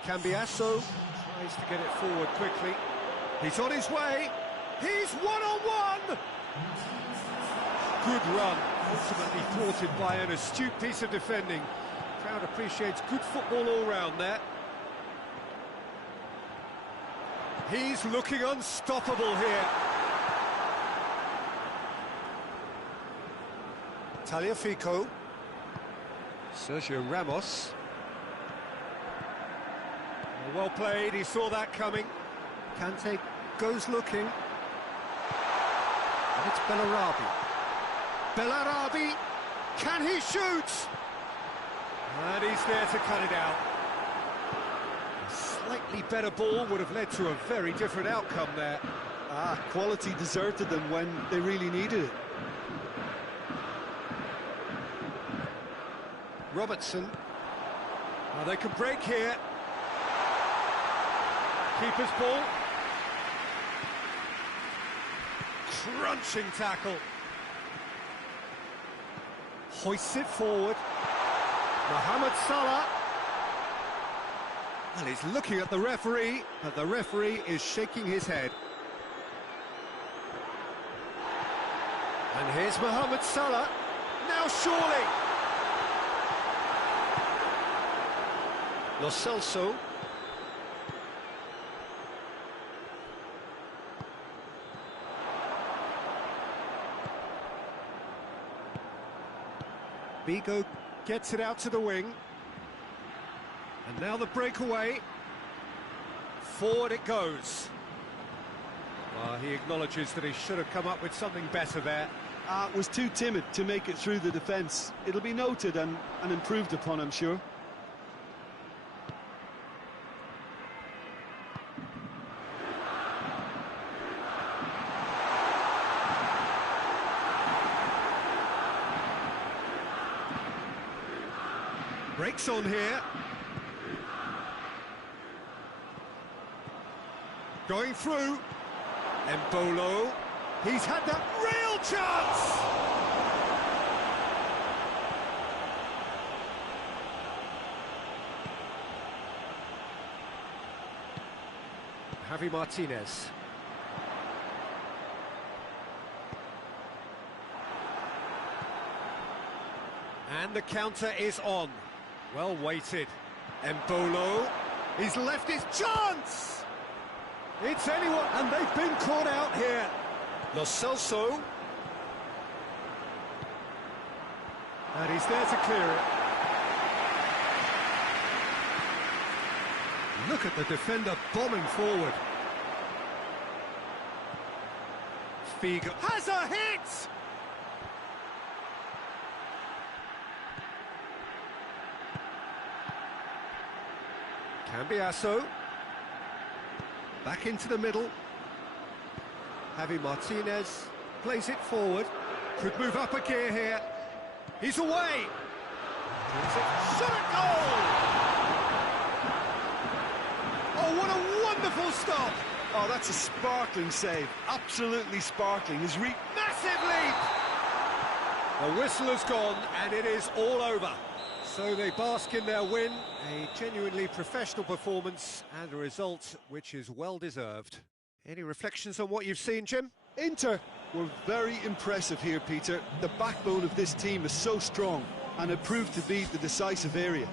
Cambiasso tries to get it forward quickly. He's on his way. He's one-on-one! Good run, ultimately thwarted by an astute piece of defending. Crowd appreciates good football all round there. He's looking unstoppable here. Tagliafico. Sergio Ramos. Well played, he saw that coming. Kante goes looking. And it's Bellarabi. Bellarabi, can he shoot? And he's there to cut it out. A slightly better ball would have led to a very different outcome there. Quality deserted them when they really needed it. Robertson. Now they can break here. Keeper's ball. Crunching tackle. Hoists it forward. Mohamed Salah. And he's looking at the referee, but the referee is shaking his head. And here's Mohamed Salah. Now surely. Lo Celso. Bigo gets it out to the wing. And now the breakaway. Forward it goes. He acknowledges that he should have come up with something better there. Was too timid to make it through the defence. It'll be noted and improved upon, I'm sure. Breaks on here. Going through. Embolo. He's had that real chance! Javi Martinez. And the counter is on. Well weighted. Embolo. He's left his chance! It's anyone, and they've been caught out here. Lo Celso. And he's there to clear it. Look at the defender bombing forward. Figo has a hit! Cambiasso. Back into the middle. Javi Martinez plays it forward. Could move up a gear here. He's away. Shot at goal! Oh, what a wonderful stop! Oh, that's a sparkling save. Absolutely sparkling. Massive leap! The whistle has gone and it is all over. So they bask in their win, a genuinely professional performance and a result which is well deserved. Any reflections on what you've seen, Jim? Inter were very impressive here, Peter. The backbone of this team is so strong and it proved to be the decisive area.